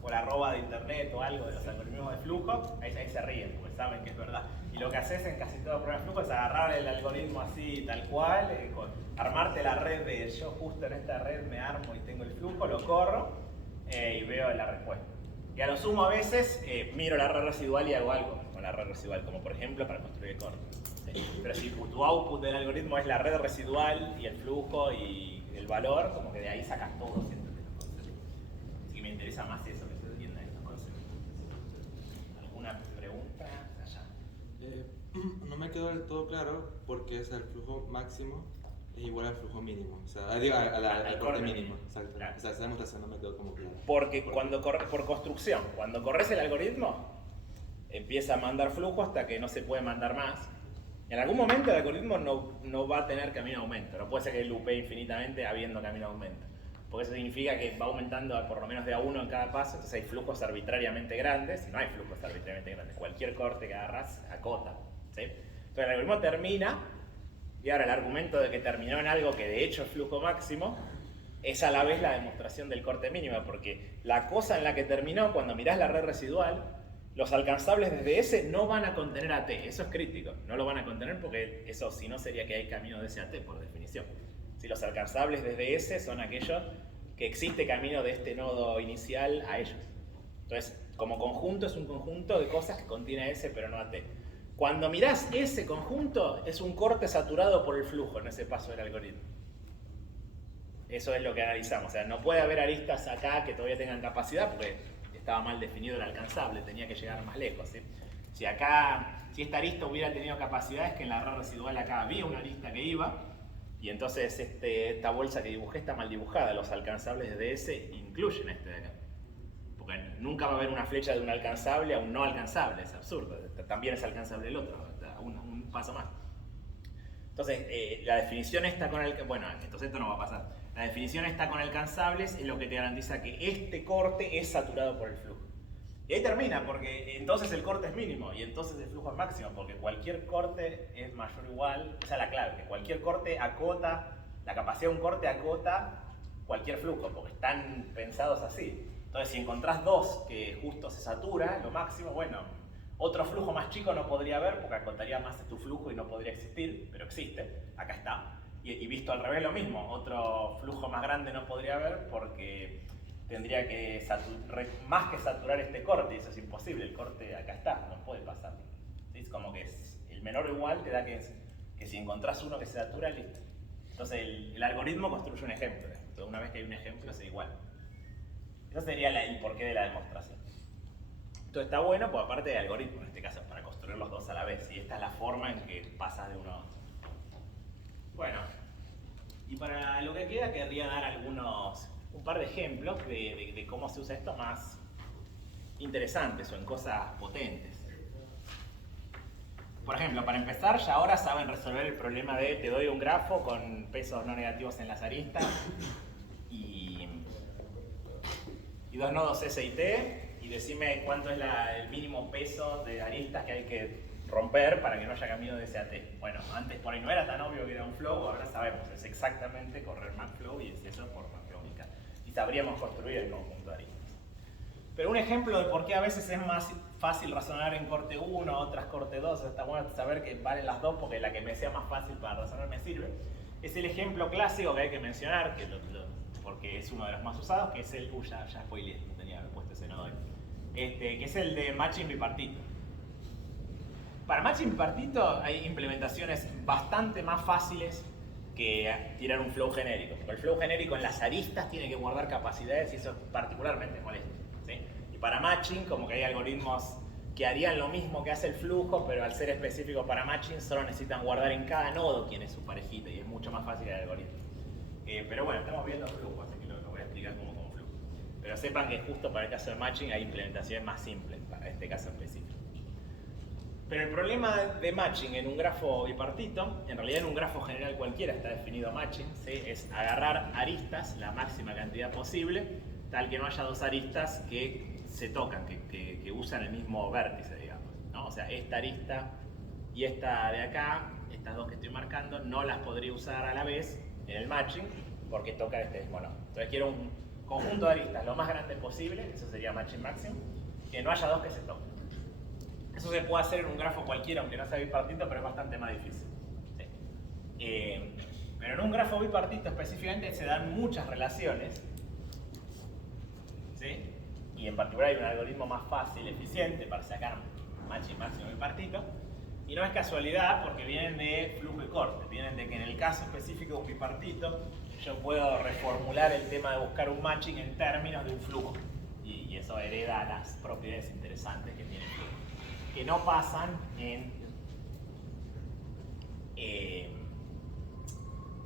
por arroba de internet o algo de los algoritmos de flujo, ahí se ríen, porque saben que es verdad. Y lo que haces en casi todo programa de flujo es agarrar el algoritmo así, tal cual, armarte la red de yo justo en esta red me armo y tengo el flujo, lo corro y veo la respuesta. Y a lo sumo a veces miro la red residual y hago algo con la red residual, como por ejemplo para construir el corte. ¿Sí? Pero si tu output del algoritmo es la red residual y el flujo y el valor, como que de ahí sacas todo, ¿entiendes? Así que me interesa más eso, que se entiendan estos conceptos. ¿Alguna pregunta? Allá. No me quedó del todo claro por qué es el flujo máximo es igual al flujo mínimo, o sea, digo, al corte mínimo. Exacto. Claro. O sea, esa demostración no me quedó como claro. Porque por construcción, cuando corres el algoritmo, empieza a mandar flujo hasta que no se puede mandar más. En algún momento el algoritmo no va a tener camino de aumento, no puede ser que loopee infinitamente habiendo camino de aumento. Porque eso significa que va aumentando por lo menos de a uno en cada paso, entonces hay flujos arbitrariamente grandes, y no hay flujos arbitrariamente grandes, cualquier corte que agarras acota. ¿Sí? Entonces el algoritmo termina, y ahora el argumento de que terminó en algo que de hecho es flujo máximo, es a la vez la demostración del corte mínimo, porque la cosa en la que terminó, cuando mirás la red residual, los alcanzables desde S no van a contener AT, eso es crítico, no lo van a contener porque eso si no sería que hay camino de ese AT por definición. Si los alcanzables desde S son aquellos que existe camino de este nodo inicial a ellos. Entonces, como conjunto es un conjunto de cosas que contiene S pero no AT. Cuando mirás ese conjunto, es un corte saturado por el flujo en ese paso del algoritmo. Eso es lo que analizamos. O sea, no puede haber aristas acá que todavía tengan capacidad porque estaba mal definido el alcanzable, tenía que llegar más lejos, ¿sí? Si esta arista hubiera tenido capacidad, es que en la red residual acá había una arista que iba, y entonces esta bolsa que dibujé está mal dibujada. Los alcanzables de S incluyen este de acá. Porque nunca va a haber una flecha de un alcanzable a un no alcanzable, es absurdo. También es alcanzable el otro, un paso más. Entonces, la definición esta con el... Bueno, entonces esto no va a pasar. La definición esta con alcanzables es lo que te garantiza que este corte es saturado por el flujo. Y ahí termina, porque entonces el corte es mínimo y entonces el flujo es máximo, porque cualquier corte es mayor o igual, esa es la clave, que cualquier corte acota, la capacidad de un corte acota cualquier flujo, porque están pensados así. Entonces, si encontrás dos que justo se satura, lo máximo, bueno, otro flujo más chico no podría haber porque acotaría más tu flujo y no podría existir, pero existe, acá está. Y visto al revés lo mismo, otro flujo más grande no podría haber porque tendría que más que saturar este corte, y eso es imposible, el corte acá está, no puede pasar. ¿Sí? Es como que el menor o igual te da que si encontrás uno que se satura, listo. Entonces el algoritmo construye un ejemplo. Entonces, una vez que hay un ejemplo, es igual. Eso sería el porqué de la demostración. Esto está bueno, pues aparte del algoritmo, en este caso, para construir los dos a la vez. Y esta es la forma en que pasas de uno a otro. Bueno, y para lo que queda, querría dar un par de ejemplos de cómo se usa esto más interesantes o en cosas potentes. Por ejemplo, para empezar, ya ahora saben resolver el problema de te doy un grafo con pesos no negativos en las aristas y dos nodos S y T, y decime cuánto es el mínimo peso de aristas que hay que romper para que no haya camino de S a T. Bueno, antes por ahí no era tan obvio que era un flow, ahora sabemos, es exactamente correr MacFlow y es eso por MacFlowica. Y sabríamos construir el conjunto de aristas. Pero un ejemplo de por qué a veces es más fácil razonar en corte 1, otras corte 2, está bueno saber que valen las dos porque la que me sea más fácil para razonar me sirve. Es el ejemplo clásico que hay que mencionar, porque es uno de los más usados, que es el... ya spoileé, no tenía que haber puesto ese nodo ahí. Que es el de matching bipartito. Para matching bipartito hay implementaciones bastante más fáciles que tirar un flow genérico. Porque el flow genérico en las aristas tiene que guardar capacidades y eso es particularmente molesto. ¿Sí? Y para matching, como que hay algoritmos que harían lo mismo que hace el flujo, pero al ser específico para matching solo necesitan guardar en cada nodo quién es su parejita y es mucho más fácil el algoritmo. Pero bueno, estamos viendo flujo, así que lo voy a explicar como flujo. Pero sepan que justo para el caso de matching hay implementaciones más simples para este caso específico. Pero el problema de matching en un grafo bipartito, en realidad en un grafo general cualquiera está definido matching, ¿sí? Es agarrar aristas, la máxima cantidad posible, tal que no haya dos aristas que se tocan, que usan el mismo vértice, digamos, ¿no? O sea, esta arista y esta de acá, estas dos que estoy marcando, no las podría usar a la vez en el matching porque tocan este mismo nodo. Entonces quiero un conjunto de aristas lo más grande posible, eso sería matching máximo, que no haya dos que se toquen. Eso se puede hacer en un grafo cualquiera, aunque no sea bipartito, pero es bastante más difícil. ¿Sí? Pero en un grafo bipartito específicamente se dan muchas relaciones, ¿sí? Y en particular hay un algoritmo más fácil, eficiente para sacar matching máximo bipartito. Y no es casualidad porque vienen de flujo y corte, vienen de que en el caso específico de un bipartito yo puedo reformular el tema de buscar un matching en términos de un flujo. Y eso hereda las propiedades interesantes que tiene el flujo, que no pasan en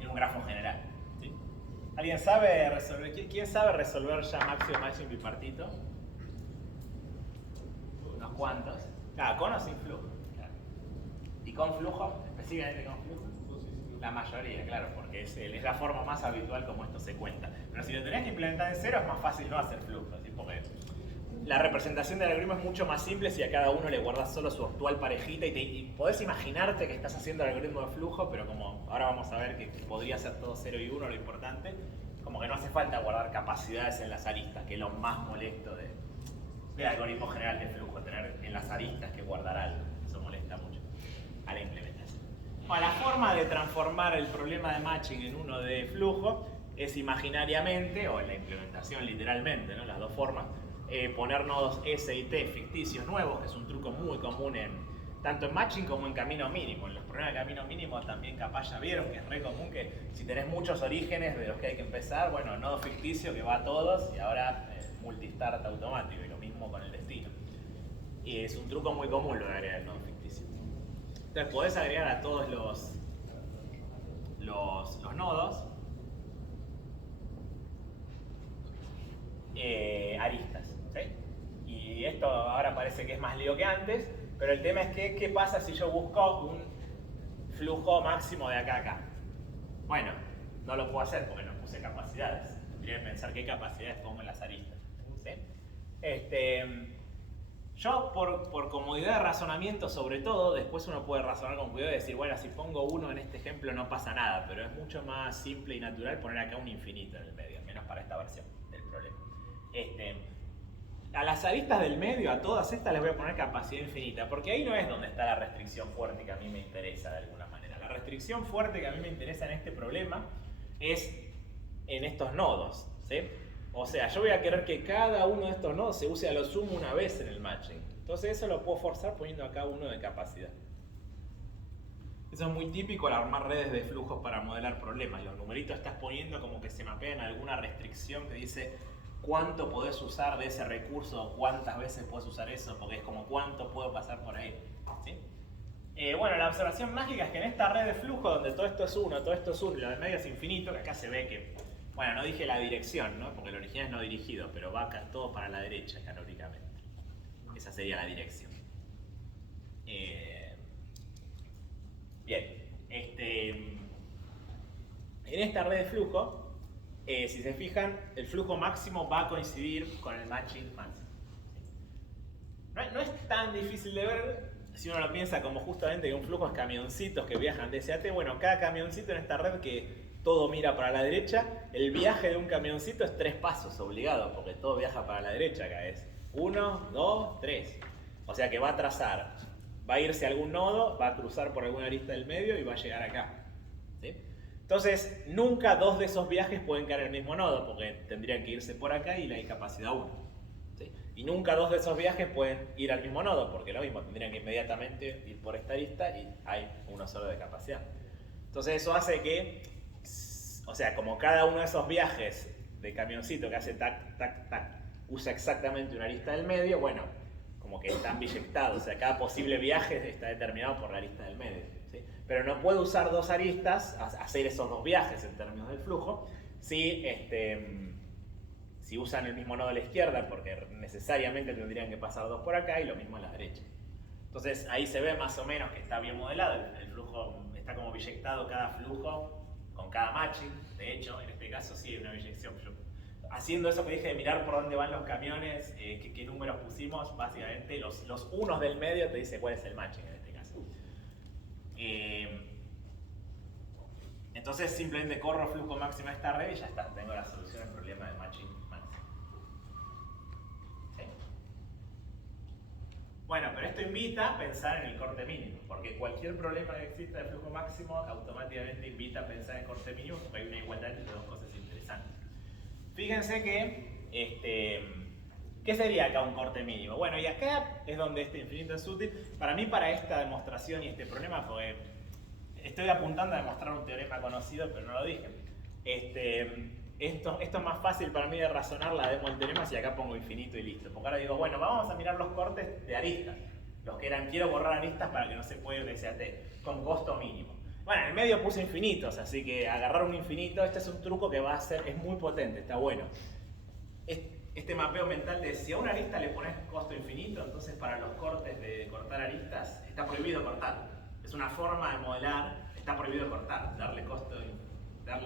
un grafo general. ¿Sí? ¿Alguien sabe resolver? ¿Quién sabe resolver ya máximo bipartito? Unos cuantos. Claro, con o sin flujo. Claro. ¿Y con flujo? Específicamente con flujo. La mayoría, claro, porque es la forma más habitual como esto se cuenta. Pero si lo tenés que implementar de cero es más fácil no hacer flujo, ¿sí? Porque la representación del algoritmo es mucho más simple si a cada uno le guardas solo su actual parejita y podés imaginarte que estás haciendo el algoritmo de flujo, pero como ahora vamos a ver que podría ser todo 0 y 1 lo importante, como que no hace falta guardar capacidades en las aristas, que es lo más molesto del algoritmo general de flujo, tener en las aristas que guardar algo. Eso molesta mucho a la implementación. Bueno, la forma de transformar el problema de matching en uno de flujo es imaginariamente, o en la implementación literalmente, ¿no? Las dos formas, poner nodos S y T ficticios nuevos, que es un truco muy común tanto en matching como en camino mínimo. En los problemas de camino mínimo también capaz ya vieron que es re común que si tenés muchos orígenes de los que hay que empezar, bueno, nodo ficticio que va a todos y ahora multistart automático, y lo mismo con el destino. Y es un truco muy común lo de agregar el nodo ficticio. Entonces podés agregar a todos los nodos aristas, ¿sí? Y esto ahora parece que es más lío que antes, pero el tema es que, ¿qué pasa si yo busco un flujo máximo de acá a acá? Bueno, no lo puedo hacer porque no puse capacidades. Tendría que pensar qué capacidades pongo en las aristas, ¿sí? Yo, por comodidad de razonamiento sobre todo, después uno puede razonar con cuidado y decir, bueno, si pongo 1 en este ejemplo no pasa nada, pero es mucho más simple y natural poner acá un infinito en el medio, al menos para esta versión del problema. A las aristas del medio, a todas estas les voy a poner capacidad infinita, porque ahí no es donde está la restricción fuerte que a mí me interesa de alguna manera. La restricción fuerte que a mí me interesa en este problema es en estos nodos, ¿sí? O sea, yo voy a querer que cada uno de estos nodos se use a lo sumo una vez en el matching. Entonces eso lo puedo forzar poniendo acá 1 de capacidad. Eso es muy típico al armar redes de flujos para modelar problemas. Los numeritos estás poniendo como que se mapean alguna restricción que dice cuánto podés usar de ese recurso, cuántas veces podés usar eso, porque es como cuánto puedo pasar por ahí, ¿sí? Bueno, la observación mágica es que en esta red de flujo donde todo esto es 1, todo esto es 1 y lo del medio es infinito, que acá se ve que, bueno, no dije la dirección, ¿no? Porque el original es no dirigido, pero va acá todo para la derecha canónicamente. Esa sería la dirección. Bien, en esta red de flujo, si se fijan, el flujo máximo va a coincidir con el matching máximo. No es tan difícil de ver si uno lo piensa como justamente que un flujo es camioncitos que viajan de S a T. Bueno, cada camioncito en esta red que todo mira para la derecha, el viaje de un camioncito es 3 pasos obligado, porque todo viaja para la derecha acá, es 1, 2, 3. O sea que va a trazar, va a irse a algún nodo, va a cruzar por alguna arista del medio y va a llegar acá, ¿sí? Entonces, nunca 2 de esos viajes pueden caer en el mismo nodo, porque tendrían que irse por acá y la hay capacidad 1. ¿Sí? Y nunca 2 de esos viajes pueden ir al mismo nodo, porque lo mismo, tendrían que inmediatamente ir por esta arista y hay uno solo de capacidad. Entonces eso hace que, o sea, como cada uno de esos viajes de camioncito que hace tac, tac, tac, usa exactamente una arista del medio, bueno, como que están biyectados, o sea, cada posible viaje está determinado por la arista del medio, ¿sí? Pero no puedo usar 2 aristas, hacer esos 2 viajes en términos del flujo, si usan el mismo nodo a la izquierda, porque necesariamente tendrían que pasar 2 por acá y lo mismo a la derecha. Entonces ahí se ve más o menos que está bien modelado, el flujo está como biyectado cada flujo con cada matching. De hecho, en este caso sí hay una biyección. Haciendo eso que dije de mirar por dónde van los camiones, qué números pusimos, básicamente los unos del medio te dice cuál es el matching en este caso. Entonces simplemente corro flujo máximo a esta red y ya está, tengo la solución al problema del matching máximo. ¿Sí? Bueno, pero esto invita a pensar en el corte mínimo, porque cualquier problema que exista de flujo máximo automáticamente invita a pensar en corte mínimo, porque hay una igualdad entre 2 cosas interesantes. Fíjense que, ¿qué sería acá un corte mínimo? Bueno, y acá es donde este infinito es útil. Para mí, para esta demostración y este problema, porque estoy apuntando a demostrar un teorema conocido, pero no lo dije. Esto es más fácil para mí de razonar la demo del teorema si acá pongo infinito y listo. Porque ahora digo, bueno, vamos a mirar los cortes de aristas. Los que eran, quiero borrar aristas para que no se pueda de SAT, con costo mínimo. Bueno, en el medio puse infinitos, así que agarrar un infinito, este es un truco que va a ser, es muy potente, está bueno. Este mapeo mental de si a una arista le pones costo infinito, entonces para los cortes de cortar aristas está prohibido cortar. Es una forma de modelar, está prohibido cortar, darle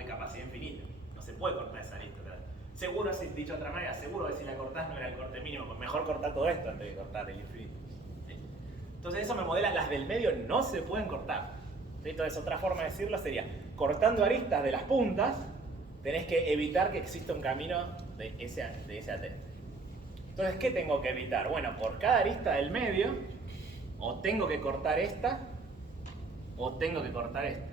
capacidad infinita. No se puede cortar esa arista. Seguro, si dicho de otra manera, seguro que si la cortás no era el corte mínimo, pues mejor cortar todo esto antes de cortar el infinito. ¿Sí? Entonces eso me modela, las del medio no se pueden cortar. Entonces otra forma de decirlo sería, cortando aristas de las puntas, tenés que evitar que exista un camino de S a T. Entonces, ¿qué tengo que evitar? Bueno, por cada arista del medio, o tengo que cortar esta, o tengo que cortar esta.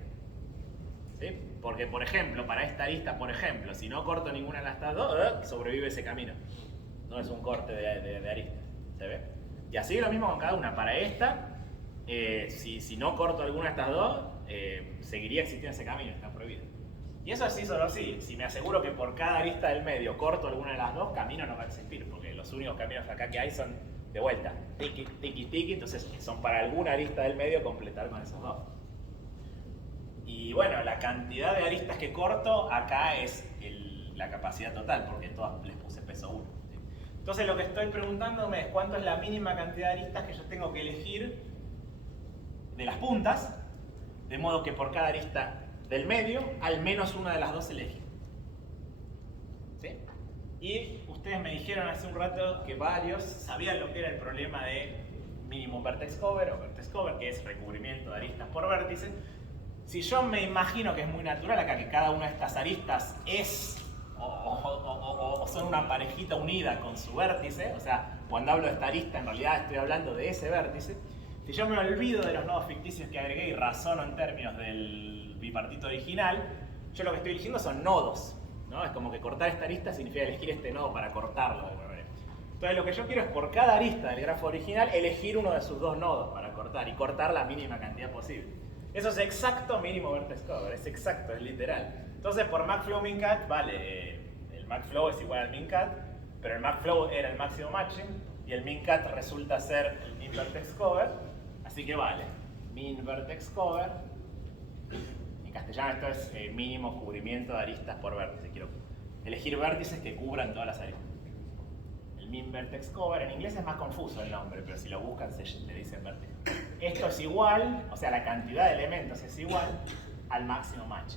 ¿Sí? Porque, por ejemplo, para esta arista, por ejemplo, si no corto ninguna de las dos, sobrevive ese camino. no es un corte de arista. ¿Se ve? Y así lo mismo con cada una. Para esta, si no corto alguna de estas dos, seguiría existiendo ese camino, está prohibido. Y eso sí, solo sí. Si me aseguro que por cada arista del medio corto alguna de las dos, camino no va a existir, porque los únicos caminos acá que hay son de vuelta, tiki, tiki, tiki, entonces son para alguna arista del medio completar con esos dos. Y bueno, la cantidad de aristas que corto acá es la capacidad total, porque todas les puse peso 1. ¿Sí? Entonces lo que estoy preguntándome es cuánto es la mínima cantidad de aristas que yo tengo que elegir de las puntas, de modo que por cada arista del medio, al menos una de las dos elegí. ¿Sí? Y ustedes me dijeron hace un rato que varios sabían lo que era el problema de minimum vertex cover o vertex cover, que es recubrimiento de aristas por vértice. Si yo me imagino que es muy natural acá que cada una de estas aristas es o son una parejita unida con su vértice, o sea, cuando hablo de esta arista en realidad estoy hablando de ese vértice. Si yo me olvido de los nodos ficticios que agregué y razono en términos del bipartito original, yo lo que estoy eligiendo son nodos, ¿no? Es como que cortar esta arista significa elegir este nodo para cortarlo de alguna manera. Entonces lo que yo quiero es por cada arista del grafo original elegir uno de sus dos nodos para cortar y cortar la mínima cantidad posible. Eso es exacto mínimo vertex cover, es exacto, es literal. Entonces por MacFlow mincat, vale, el MacFlow es igual al mincat, pero el MacFlow era el máximo matching y el mincat resulta ser el min vertex cover, así que vale, min vertex cover. En castellano esto es mínimo cubrimiento de aristas por vértice. Quiero elegir vértices que cubran todas las aristas. El min vertex cover, en inglés es más confuso el nombre, pero si lo buscan le dicen vértice. Esto es igual, o sea, la cantidad de elementos es igual al máximo match.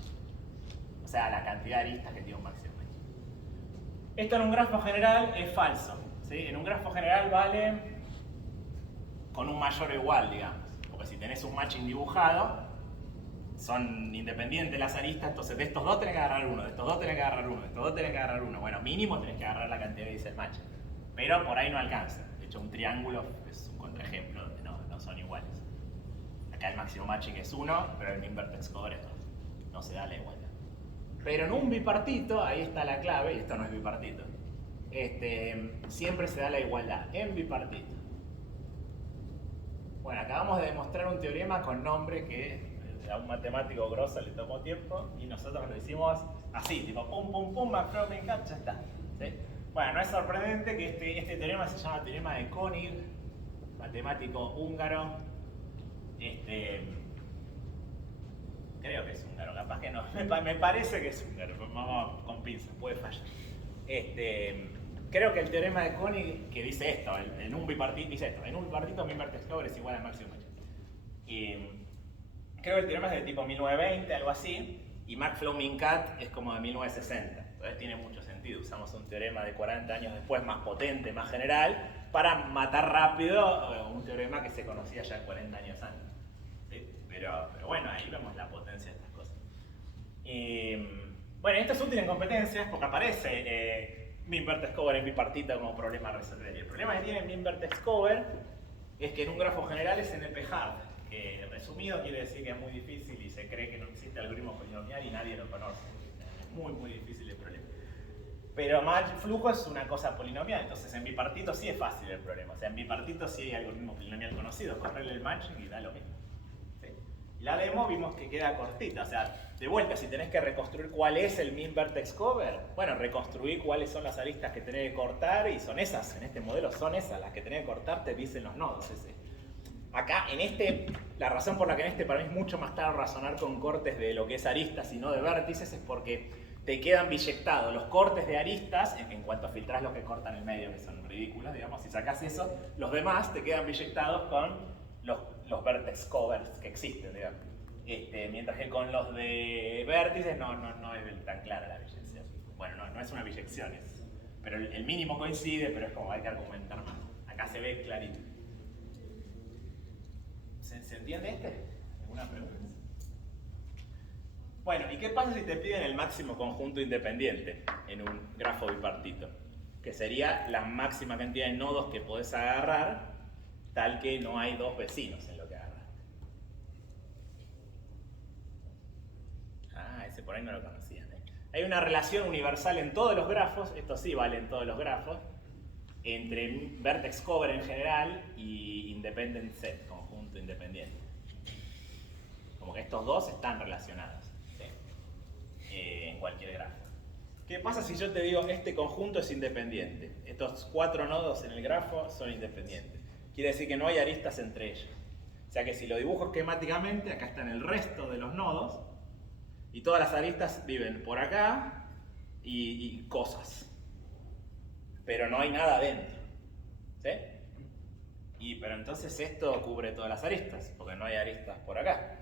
O sea, la cantidad de aristas que tiene un máximo match. Esto en un grafo general es falso. ¿Sí? En un grafo general vale con un mayor o igual, digamos. Porque si tenés un matching dibujado, son independientes las aristas, entonces de estos dos tenés que agarrar uno, de estos dos tenés que agarrar uno, de estos dos tenés que agarrar uno. Bueno, mínimo tenés que agarrar la cantidad que dice el match. Pero por ahí no alcanza. De hecho, un triángulo es un contraejemplo donde no son iguales. Acá el máximo matching es 1, pero el min vertex cover es 2. No se da la igualdad. Pero en un bipartito, ahí está la clave, y esto no es bipartito, siempre se da la igualdad en bipartito. Bueno, acabamos de demostrar un teorema con nombre que a un matemático grosso le tomó tiempo y nosotros lo hicimos así, tipo pum pum pum, MacFlow mincat, ya está. ¿Sí? Bueno, no es sorprendente que este teorema se llama teorema de König, matemático húngaro. Creo que es húngaro, capaz que no. Me parece que es húngaro, vamos con pinzas, puede fallar. Creo que el teorema de König que dice esto, en un bipartito, dice esto, en un bipartito min vertex cover es igual al máximo matching. Creo que el teorema es de tipo 1920, algo así, y MacFlow mincat es como de 1960. Entonces tiene mucho sentido. Usamos un teorema de 40 años después, más potente, más general, para matar rápido un teorema que se conocía ya 40 años antes. ¿Sí? Pero bueno, ahí vemos la potencia de estas cosas. Bueno, esto es útil en competencias porque aparece min vertex cover en bipartito como problema a resolver. Y el problema que tiene min vertex cover es que en un grafo general es NP-hard, que resumido quiere decir que es muy difícil y se cree que no existe algoritmo polinomial y nadie lo conoce. Es muy difícil el problema. Pero match flujo es una cosa polinomial, entonces en bipartito sí es fácil el problema. O sea, en bipartito sí hay algoritmo polinomial conocido, correrle el matching y da lo mismo. ¿Sí? La demo vimos que queda cortita, o sea, de vuelta, si tenés que reconstruir cuál es el min vertex cover, bueno, reconstruir cuáles son las aristas que tenés que cortar y son esas, en este modelo son esas, las que tenés que cortar te dicen los nodos. Acá, la razón por la que para mí es mucho más claro razonar con cortes de lo que es aristas y no de vértices es porque te quedan biyectados los cortes de aristas, en cuanto filtrás los que cortan el medio, que son ridículos, digamos, si sacás eso, los demás te quedan biyectados con los vertex covers que existen, digamos. Mientras que con los de vértices no es tan clara la biyección. Bueno, no es una biyección, pero el mínimo coincide, pero es como hay que argumentar más. Acá se ve clarito. ¿Se entiende ¿Alguna pregunta? Bueno, ¿y qué pasa si te piden el máximo conjunto independiente en un grafo bipartito? Que sería la máxima cantidad de nodos que podés agarrar, tal que no hay dos vecinos en lo que agarras. Ah, ese por ahí no lo conocían. Hay una relación universal en todos los grafos, esto sí vale en todos los grafos, entre vertex cover en general y independent set, conjunto independiente. Como que estos dos están relacionados, ¿sí? En cualquier grafo. ¿Qué pasa si yo te digo este conjunto es independiente? Estos 4 nodos en el grafo son independientes. Quiere decir que no hay aristas entre ellos. O sea que si lo dibujo esquemáticamente, acá están el resto de los nodos y todas las aristas viven por acá y cosas. Pero no hay nada dentro, ¿sí? Pero entonces esto cubre todas las aristas, porque no hay aristas por acá,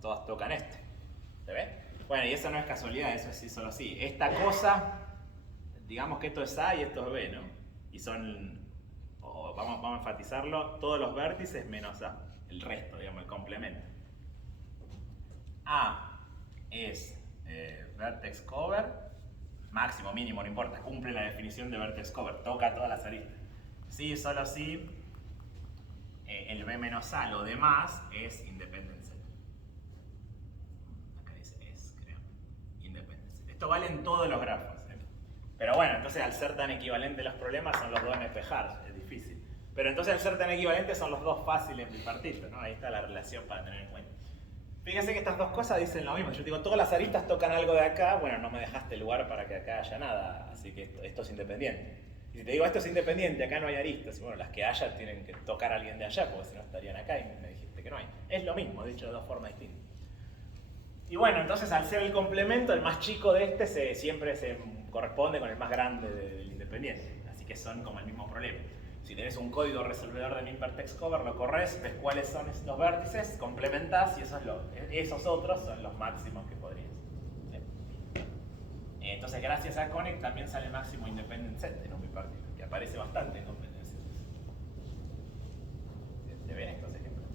todas tocan esto, ¿se ve? Bueno, y eso no es casualidad, eso sí, solo sí. Esta cosa, digamos que esto es A y esto es B, ¿no? Y son, vamos a enfatizarlo, todos los vértices menos A, el resto, digamos, el complemento. A es vertex cover, máximo, mínimo, no importa, cumple la definición de vertex cover, toca todas las aristas. Sí, solo sí, el B menos A, lo demás es independent set. Acá dice es, creo, independent set. Esto vale en todos los grafos, ¿eh? Pero bueno, entonces al ser tan equivalentes los problemas son los dos NP-hard, es difícil. Pero entonces al ser tan equivalentes son los dos fáciles bipartitos, ¿no? Ahí está la relación para tener en cuenta. Fíjense que estas dos cosas dicen lo mismo. Yo digo, todas las aristas tocan algo de acá, bueno, no me dejaste lugar para que acá haya nada, así que esto es independiente. Y si te digo, esto es independiente, acá no hay aristas, y bueno, las que haya tienen que tocar a alguien de allá, porque si no estarían acá y me dijiste que no hay. Es lo mismo, dicho de dos formas distintas. Y bueno, entonces al ser el complemento, el más chico de este siempre se corresponde con el más grande del independiente. Así que son como el mismo problema. Si tenés un código resolvedor de min-vertex cover, lo corres, ves cuáles son los vértices, complementás y esos otros son los máximos que podrías. ¿Sí? Entonces, gracias a Connect también sale máximo independent set en un bipartito, que aparece bastante en competencias. ¿Se ven estos ejemplos?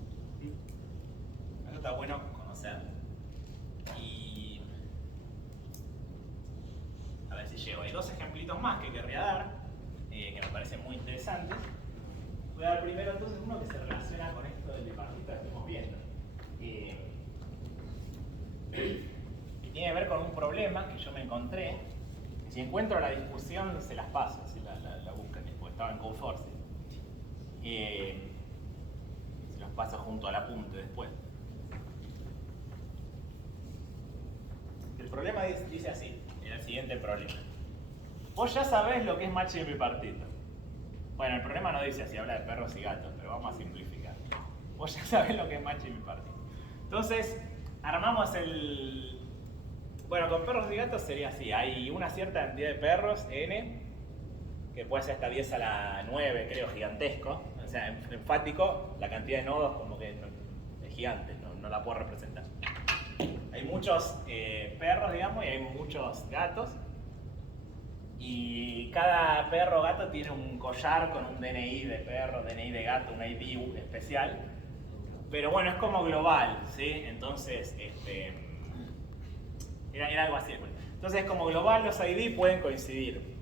Eso está bueno conocer. Y a ver si llego. Hay dos ejemplitos más que querría dar. Que me parecen muy interesantes. Voy a dar primero entonces uno que se relaciona con esto del bipartito que estamos viendo. Y tiene que ver con un problema que yo me encontré. Si encuentro la discusión, se las paso, si la buscan después. Estaba en Codeforce. Se los paso junto al apunte después. El problema dice así, el siguiente problema. Vos ya sabés lo que es matching bipartito. Bueno, el problema no dice así, habla de perros y gatos, pero vamos a simplificar. Vos ya sabés lo que es matching bipartito. Entonces, armamos el... Bueno, con perros y gatos sería así. Hay una cierta cantidad de perros, n, que puede ser hasta 10 a la 9, creo, gigantesco. O sea, enfático, la cantidad de nodos como que es gigante, no la puedo representar. Hay muchos perros, digamos, y hay muchos gatos. Y cada perro o gato tiene un collar con un DNI de perro, DNI de gato, un ID especial. Pero bueno, es como global, ¿sí? Entonces, era algo así. Entonces, como global, los ID pueden coincidir.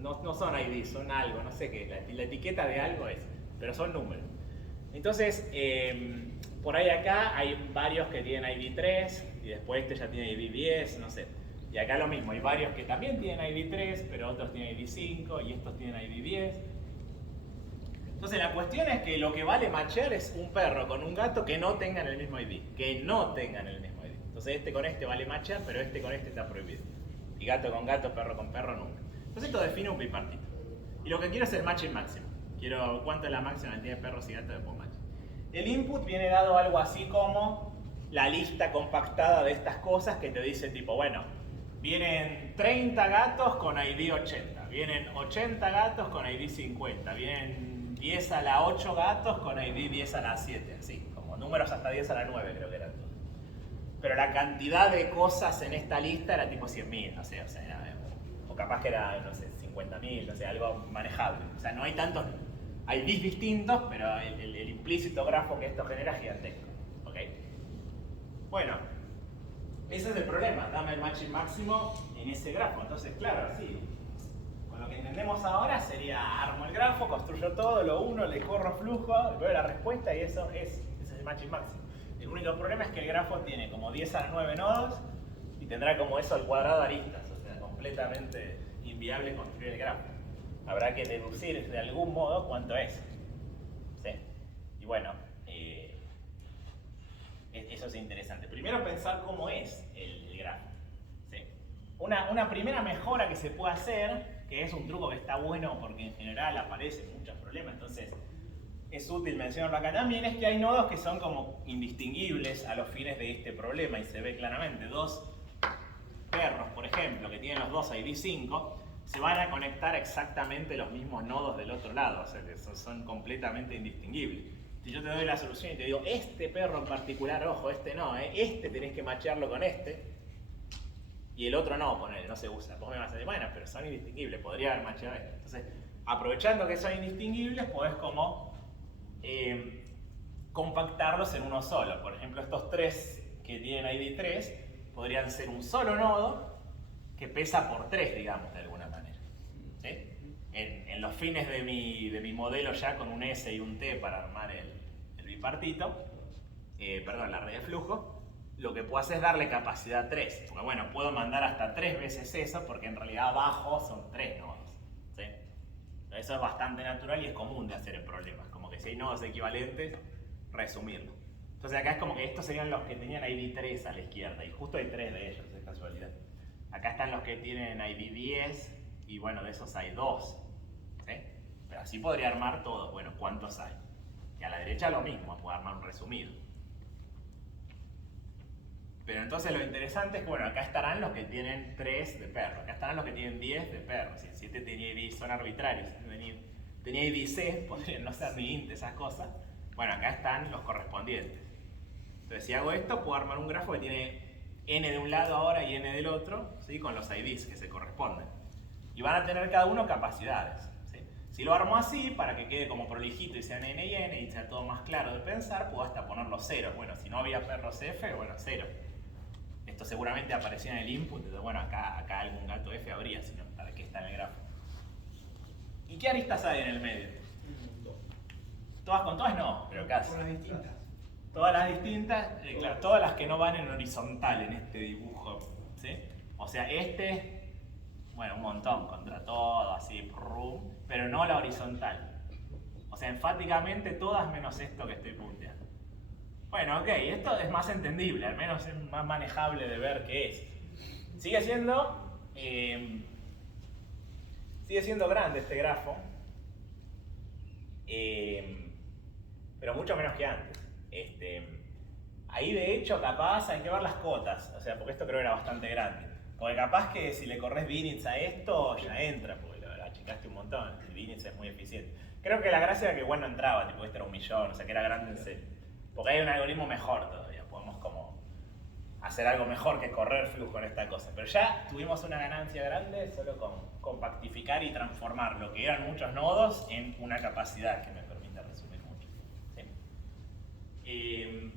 No son ID, son algo, no sé qué. La etiqueta de algo es, pero son números. Entonces, por ahí acá hay varios que tienen ID 3 y después este ya tiene ID 10, no sé. Y acá lo mismo, hay varios que también tienen ID 3, pero otros tienen ID 5 y estos tienen ID 10. Entonces la cuestión es que lo que vale matchear es un perro con un gato que no tengan el mismo ID. Que no tengan el mismo ID. Entonces este con este vale matchear, pero este con este está prohibido. Y gato con gato, perro con perro, nunca. Entonces esto define un bipartito. Y lo que quiero es el matching máximo. Quiero cuánto es la máxima cantidad de perros y gatos de por match. El input viene dado algo así como la lista compactada de estas cosas que te dice tipo, bueno, vienen 30 gatos con ID 80, vienen 80 gatos con ID 50, vienen 10 a la 8 gatos con ID 10 a la 7, así, como números hasta 10 a la 9 creo que eran todos. Pero la cantidad de cosas en esta lista era tipo 100.000, no sé, o capaz que era, no sé, 50.000, no sé, algo manejable. O sea, no hay tantos IDs distintos, pero el implícito grafo que esto genera es gigantesco. ¿Ok? Bueno, ese es el problema, dame el matching máximo en ese grafo. Entonces, claro, así, con lo que entendemos ahora sería armo el grafo, construyo todo, lo uno, le corro flujo, veo la respuesta y ese es el matching máximo. El único problema es que el grafo tiene como 10 a la 9 nodos y tendrá como eso al cuadrado de aristas, o sea, completamente inviable construir el grafo. habrá que deducir de algún modo cuánto es. ¿Sí? Y bueno, eso es interesante. Primero pensar cómo es el grafo. ¿Sí? Una primera mejora que se puede hacer, que es un truco que está bueno porque en general aparecen muchos problemas, entonces es útil mencionarlo acá también, es que hay nodos que son como indistinguibles a los fines de este problema y se ve claramente. Dos perros, por ejemplo, que tienen los dos ID 5, se van a conectar exactamente los mismos nodos del otro lado, o sea que son completamente indistinguibles. Si yo te doy la solución y te digo, este perro en particular, ojo, este no, este tenés que machearlo con este, y el otro no, ponele, no se usa. Vos me vas a decir, bueno, pero son indistinguibles, podría haber macheado este. Entonces, aprovechando que son indistinguibles, podés como compactarlos en uno solo. Por ejemplo, estos tres que tienen ID 3 podrían ser un solo nodo que pesa por 3, digamos, de alguna manera. ¿Sí? En los fines de mi modelo ya con un S y un T para armar el bipartito, la red de flujo, lo que puedo hacer es darle capacidad 3. Porque bueno, puedo mandar hasta 3 veces eso porque en realidad abajo son 3 nodos. ¿Sí? Eso es bastante natural y es común de hacer en problemas. Como que si hay nodos equivalentes, resumirlo. Entonces acá es como que estos serían los que tenían ID 3 a la izquierda y justo hay 3 de ellos, es casualidad. Acá están los que tienen ID 10 y bueno, de esos hay 2. ¿Sí? Pero así podría armar todos. Bueno, ¿cuántos hay? Y a la derecha lo mismo, puedo armar un resumido. Pero entonces lo interesante es que, bueno, acá estarán los que tienen 3 de perro, acá estarán los que tienen 10 de perro. Si el 7 tenía ID, son arbitrarios. Tenía ID C, podrían no ser ni int, esas cosas. Bueno, acá están los correspondientes. Entonces, si hago esto, puedo armar un grafo que tiene n de un lado ahora y n del otro, ¿sí? Con los IDs que se corresponden. Y van a tener cada uno capacidades. ¿Sí? Si lo armo así, para que quede como prolijito y sean n y n y sea todo más claro de pensar, puedo hasta poner los ceros. Bueno, si no había perros f, bueno, 0. Esto seguramente aparecía en el input, entonces bueno, acá algún gato f habría, sino para qué está en el grafo. ¿Y qué aristas hay en el medio? ¿Todas con todas? No, pero casi. Todas las distintas. Todas las distintas, claro, todas las que no van en horizontal en este dibujo, ¿sí? O sea, bueno, un montón contra todo, así, pero no la horizontal. O sea, enfáticamente todas menos esto que estoy punteando. Bueno, ok, esto es más entendible, al menos es más manejable de ver qué es. Sigue siendo grande este grafo, pero mucho menos que antes. Ahí de hecho capaz hay que ver las cotas, o sea, porque esto creo que era bastante grande. Porque capaz que si le corres binits a esto ya entra, porque lo achicaste un montón, el binits es muy eficiente. Creo que la gracia era que bueno entraba, tipo este era 1.000.000, o sea que era grande en serio. Porque hay un algoritmo mejor todavía, podemos como hacer algo mejor que correr flujo en esta cosa. Pero ya tuvimos una ganancia grande solo con compactificar y transformar lo que eran muchos nodos en una capacidad que me permite resumir mucho. ¿Sí?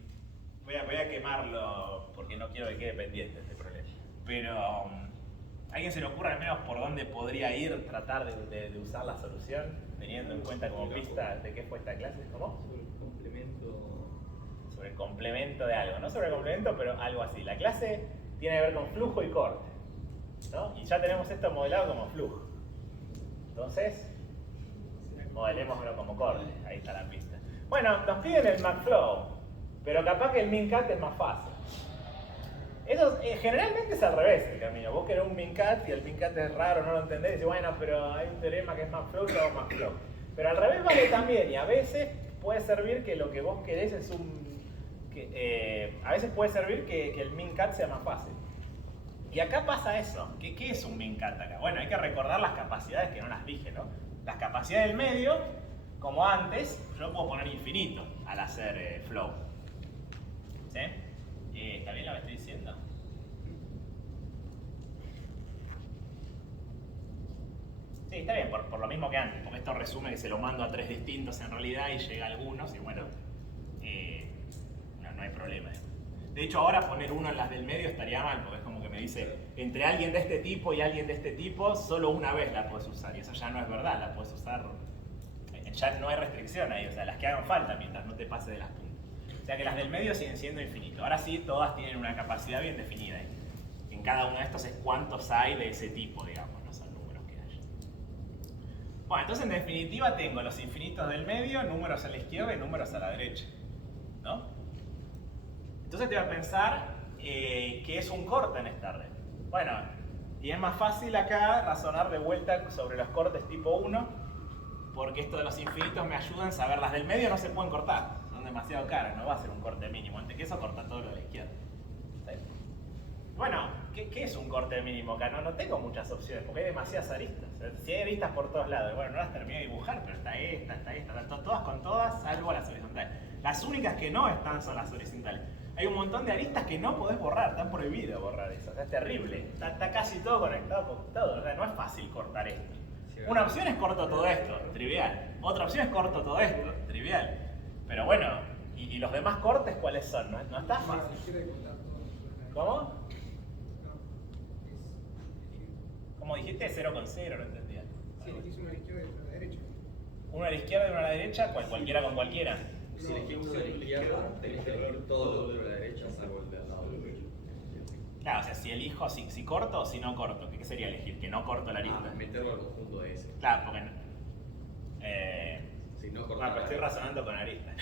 Voy a quemarlo porque no quiero que quede pendiente este problema. Pero ¿a alguien se le ocurre al menos por dónde podría ir tratar de usar la solución, teniendo en cuenta como pista de qué fue esta clase? ¿Cómo? Sobre el complemento de algo, no sobre el complemento, pero algo así. La clase tiene que ver con flujo y corte, ¿no? Y ya tenemos esto modelado como flujo. Entonces, modelémoslo como corte. Ahí está la pista. Bueno, nos piden el MacFlow, pero capaz que el MinCat es más fácil. Eso generalmente es al revés el camino. Vos querés un MinCat y el MinCat es raro, no lo entendés, y decís, bueno, pero hay un teorema que es MacFlow, yo hago MacFlow. Pero al revés vale también, y a veces puede servir que lo que vos querés es a veces puede servir que el MinCat sea más fácil. Y acá pasa eso. ¿Qué es un MinCat acá? Bueno, hay que recordar las capacidades que no las dije, ¿no? Las capacidades del medio, como antes, yo puedo poner infinito al hacer flow. ¿Sí? ¿Está bien lo que estoy diciendo? Sí, está bien, por lo mismo que antes, porque esto resume que se lo mando a 3 distintos en realidad y llega a algunos y bueno, no hay problema. De hecho ahora poner uno en las del medio estaría mal, porque es como que me dice, entre alguien de este tipo y alguien de este tipo, solo una vez la puedes usar, y eso ya no es verdad, la puedes usar, ya no hay restricción ahí, o sea, las que hagan falta mientras no te pase de las puntas. O sea que las del medio siguen siendo infinitos. Ahora sí, todas tienen una capacidad bien definida. En cada uno de estos es cuántos hay de ese tipo, digamos, no son números que hay. Bueno, entonces en definitiva tengo los infinitos del medio, números a la izquierda y números a la derecha, ¿no? Entonces te voy a pensar qué es un corte en esta red. Bueno, y es más fácil acá razonar de vuelta sobre los cortes tipo 1, porque esto de los infinitos me ayudan a saber, las del medio no se pueden cortar, son demasiado caras, no va a ser un corte mínimo, antes que eso corta todo lo de la izquierda. ¿Sí? Bueno, ¿qué es un corte mínimo acá? No tengo muchas opciones, porque hay demasiadas aristas. Si hay aristas por todos lados, bueno, no las terminé de dibujar, pero está esta, están todas con todas, salvo las horizontales. Las únicas que no están son las horizontales. Hay un montón de aristas que no podés borrar, están prohibido borrar eso, o sea, es terrible. Está casi todo conectado con todo, o sea, no es fácil cortar esto. Una opción es corto todo esto, trivial. Otra opción es corto todo esto, trivial. Pero bueno, ¿y los demás cortes cuáles son? No está fácil. ¿Cómo? ¿Cómo dijiste? 0 con 0, no entendía. Sí, elegís una a la izquierda y otra a la derecha. Una a la izquierda y una a la derecha, cualquiera con cualquiera. Si elegís uno de la izquierda, tenés que elegir todo lo de la derecha, salvo el de al lado. Claro, o sea, si elijo, si corto o si no corto, ¿qué sería elegir? Que no corto la arista. Meterlo al conjunto de ese. Claro, porque Si no bueno, cortar pero estoy razonando con aristas.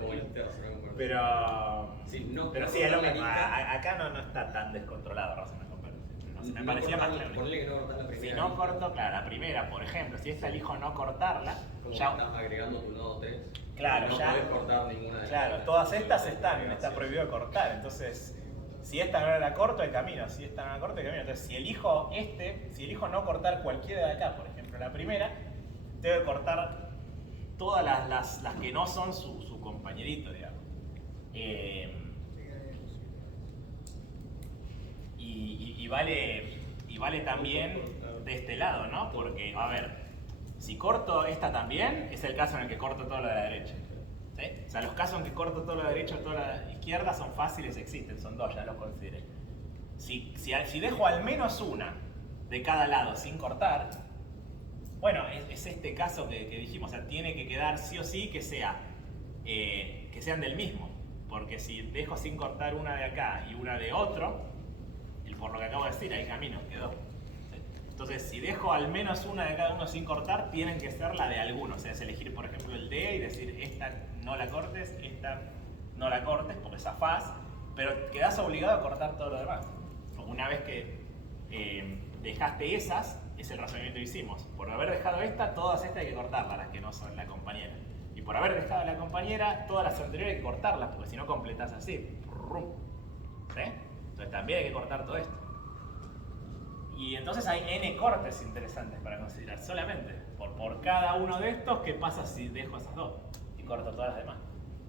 como este razonamos con Pero sí, no pero sí, es lo cortar mismo. la arista. Acá no está tan descontrolado razonar con velocidad. No sé, me No parecía más cortar- claro. Ponle que no cortar la primera. Si no corto, claro, la primera, por ejemplo, si esta elijo no cortarla, Como ya, estás agregando tu nodo 3. Claro, no ya- podés cortar ninguna de claro, las todas estas está prohibido cortar. Entonces, si esta no la corto, hay camino. Si esta no la corto, hay camino. Entonces, si elijo no cortar cualquiera de acá, por ejemplo, la primera, tengo que cortar todas las que no son su compañerito, digamos. Y vale también de este lado, ¿no? Porque, a ver, si corto esta también, es el caso en el que corto todo lo de la derecha. ¿Sí? O sea, los casos en que corto todo lo de la derecha o todo lo de la izquierda son fáciles, existen, son dos, ya los consideré. Si dejo al menos una de cada lado sin cortar, bueno, es este caso que dijimos, o sea, tiene que quedar sí o sí que sean del mismo. Porque si dejo sin cortar una de acá y una de otro, por lo que acabo de decir, hay camino, quedó. Entonces, si dejo al menos una de cada uno sin cortar, tienen que ser la de alguno. O sea, es elegir, por ejemplo, el D y decir, esta no la cortes, esta no la cortes, porque zafás, pero quedás obligado a cortar todo lo demás. Una vez que dejaste esas, es el razonamiento que hicimos. Por haber dejado esta, todas estas hay que cortarlas, las que no son la compañera. Y por haber dejado la compañera, todas las anteriores hay que cortarlas, porque si no completás así. ¿Sí? Entonces también hay que cortar todo esto. Y entonces hay n cortes interesantes para considerar, solamente por cada uno de estos. ¿Qué pasa si dejo esas dos y corto todas las demás?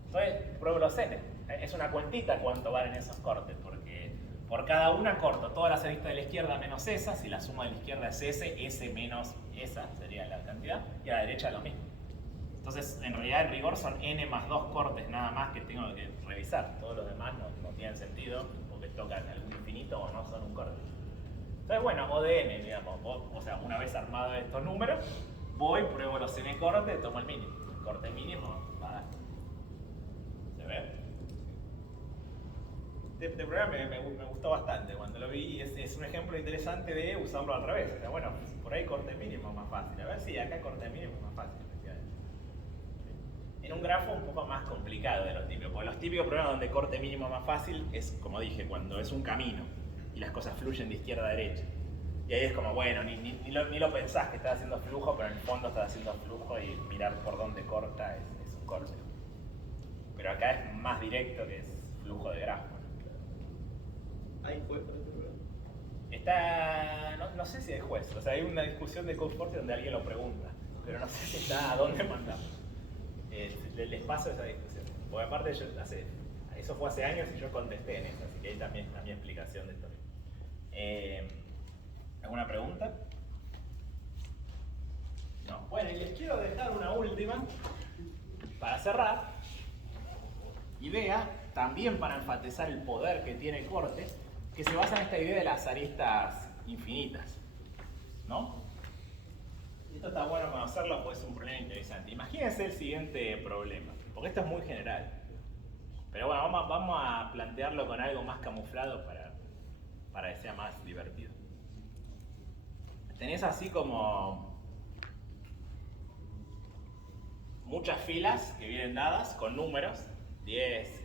Entonces pruebo los n. Es una cuentita cuánto valen esos cortes, porque por cada una corto todas las aristas de la izquierda menos esa. Si la suma de la izquierda es s menos esa sería la cantidad, y a la derecha lo mismo. Entonces, en realidad, en rigor son n más 2 cortes nada más que tengo que revisar. Todos los demás no tienen sentido, porque tocan algún infinito o no son un corte. Entonces, bueno, O de n, digamos. O sea, una vez armado estos números, voy, pruebo los n cortes, tomo el mínimo. El corte mínimo va a dar. ¿Se ve? Este programa me gustó bastante cuando lo vi, y es un ejemplo interesante de usarlo al revés. O sea, bueno, por ahí corte mínimo es más fácil. A ver si acá corte mínimo es más fácil. En un grafo un poco más complicado de los típicos, porque los típicos problemas donde corte mínimo es más fácil es, como dije, cuando es un camino y las cosas fluyen de izquierda a derecha. Y ahí es como, bueno, ni lo pensás que estás haciendo flujo, pero en el fondo estás haciendo flujo y mirar por dónde corta es un corte. Pero acá es más directo, que es flujo de grafo. ¿Hay juez para este programa? No sé si hay juez, o sea, hay una discusión de Codeforce donde alguien lo pregunta, pero no sé si está a dónde mandamos. Les paso esa discusión. Porque aparte eso fue hace años y yo contesté en eso, así que ahí también está mi explicación de esto. ¿Alguna pregunta? No. Bueno, y les quiero dejar una última para cerrar. Idea, también para enfatizar el poder que tiene el corte, que se basa en esta idea de las aristas infinitas, ¿no? Y esto está bueno conocerlo, pues es un problema interesante. Imagínense el siguiente problema, porque esto es muy general. Pero bueno, vamos a plantearlo con algo más camuflado para que sea más divertido. Tenés así como muchas filas que vienen dadas con números, 10,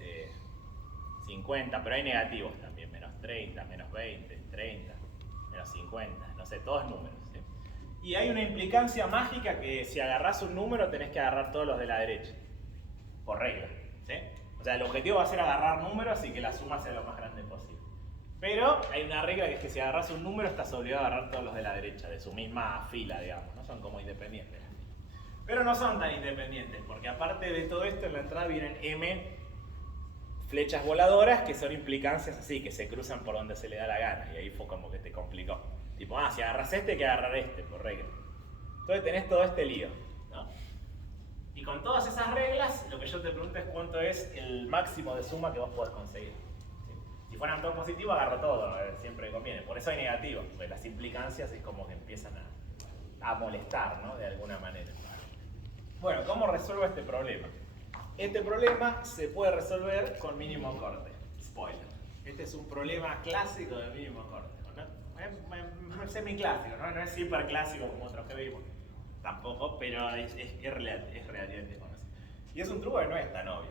50, pero hay negativos también, menos 30, menos 20, 30, menos 50, no sé, todos números. ¿Sí? Y hay una implicancia mágica que si agarrás un número tenés que agarrar todos los de la derecha, por regla. ¿Sí? O sea, el objetivo va a ser agarrar números y que la suma sea lo más grande posible. Pero hay una regla que es que si agarras un número estás obligado a agarrar todos los de la derecha, de su misma fila, digamos, no son como independientes. Pero no son tan independientes, porque aparte de todo esto en la entrada vienen M flechas voladoras que son implicancias así, que se cruzan por donde se le da la gana, y ahí fue como que te complicó. Tipo, si agarras este hay que agarrar este, por regla. Entonces tenés todo este lío, ¿no? Y con todas esas reglas, lo que yo te pregunto es cuánto es el máximo de suma que vos podés conseguir. ¿Sí? Si fueran todos positivos, agarro todo, siempre conviene. Por eso hay negativos, porque las implicancias es como que empiezan a molestar, ¿no? De alguna manera. Bueno, ¿cómo resuelvo este problema? Este problema se puede resolver con mínimo corte. Spoiler. Este es un problema clásico de mínimo corte. ¿No? Es semiclásico, ¿no? No es hiperclásico como otros que vimos. Tampoco, pero es relativamente conocido. Y es un truco que no es tan obvio.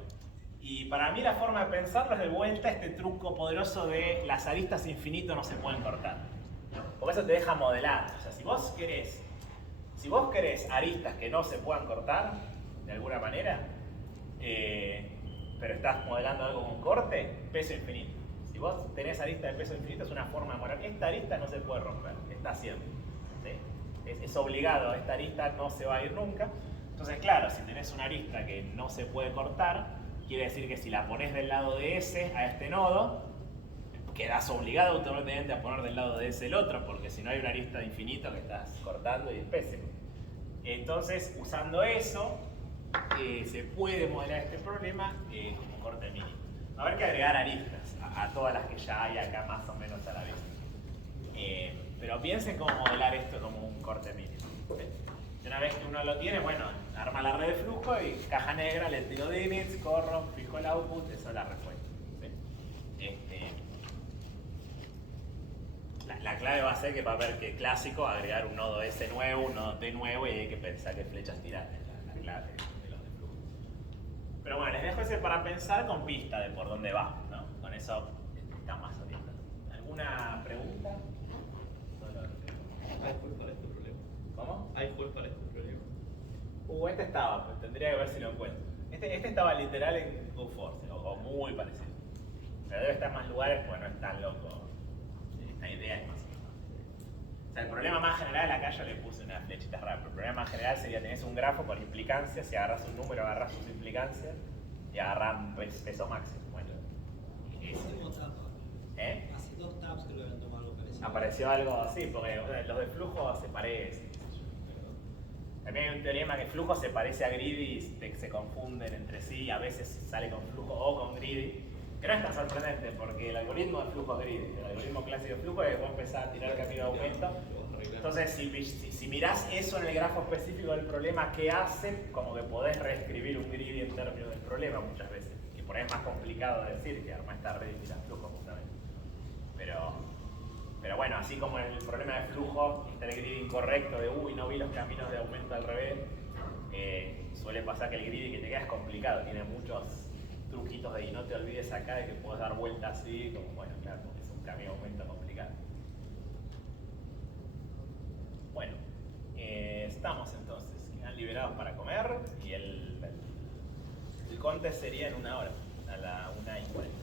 Y para mí la forma de pensarlo es de vuelta este truco poderoso de las aristas infinito no se pueden cortar. Porque eso te deja modelar. O sea, si vos querés aristas que no se puedan cortar, de alguna manera, pero estás modelando algo con corte, peso infinito. Si vos tenés arista de peso infinito, es una forma de modelar. Esta arista no se puede romper, está siempre. ¿Sí? Es obligado, esta arista no se va a ir nunca. Entonces, claro, si tenés una arista que no se puede cortar, quiere decir que si la pones del lado de S a este nodo, quedás obligado automáticamente a poner del lado de ese el otro, porque si no hay una arista de infinito que estás cortando y es pésimo. Entonces, usando eso, se puede modelar este problema como corte mínimo. Va a haber que agregar aristas a todas las que ya hay acá más o menos a la vez. Pero piensen cómo modelar esto como un corte mínimo. ¿Sí? Una vez que uno lo tiene, bueno, arma la red de flujo y caja negra, le tiro de inits, corro, fijo el output, eso es la respuesta. ¿Sí? La clave va a ser que va a haber que clásico agregar un nodo S nuevo, un nodo T nuevo y hay que pensar qué flechas tirar. La clave de los de flujo. Pero bueno, les dejo ese para pensar con pista de por dónde va, ¿no? Con eso está más orientado. ¿Alguna pregunta? ¿Hay juez para este problema? ¿Cómo? ¿Hay juez para este problema? Este estaba, pero tendría que ver si lo encuentro. Este estaba literal en GoForce, o muy parecido. Pero debe estar en más lugares porque no es tan loco. La idea es más o menos. O sea, el problema más general, acá yo le puse unas flechitas raras, pero el problema más general sería tenés un grafo con implicancias, si agarras un número agarras sus implicancias y agarras un peso máximo. Bueno, Hace 2 tabs creo que habían tomado algo parecido. apareció algo así, porque o sea, los de flujo se parecen. También hay un teorema que flujo se parece a greedy y se confunden entre sí, a veces sale con flujo o con greedy. Que no es tan sorprendente porque el algoritmo de flujo es greedy. El algoritmo clásico de flujo es que vos empezás a tirar camino de aumento. Entonces, si mirás eso en el grafo específico del problema, ¿qué hace? Como que podés reescribir un greedy en términos del problema muchas veces. Que por ahí es más complicado de decir que arma esta red y tira flujo justamente. Pero bueno, así como en el problema de flujo está el greedy incorrecto de no vi los caminos de aumento al revés, suele pasar que el greedy que te queda es complicado, tiene muchos truquitos de y no te olvides acá de que puedes dar vuelta así, como bueno, claro, es un camino de aumento complicado. Bueno, estamos entonces, quedan liberados para comer y el contest sería en 1 hora, a la 1:40.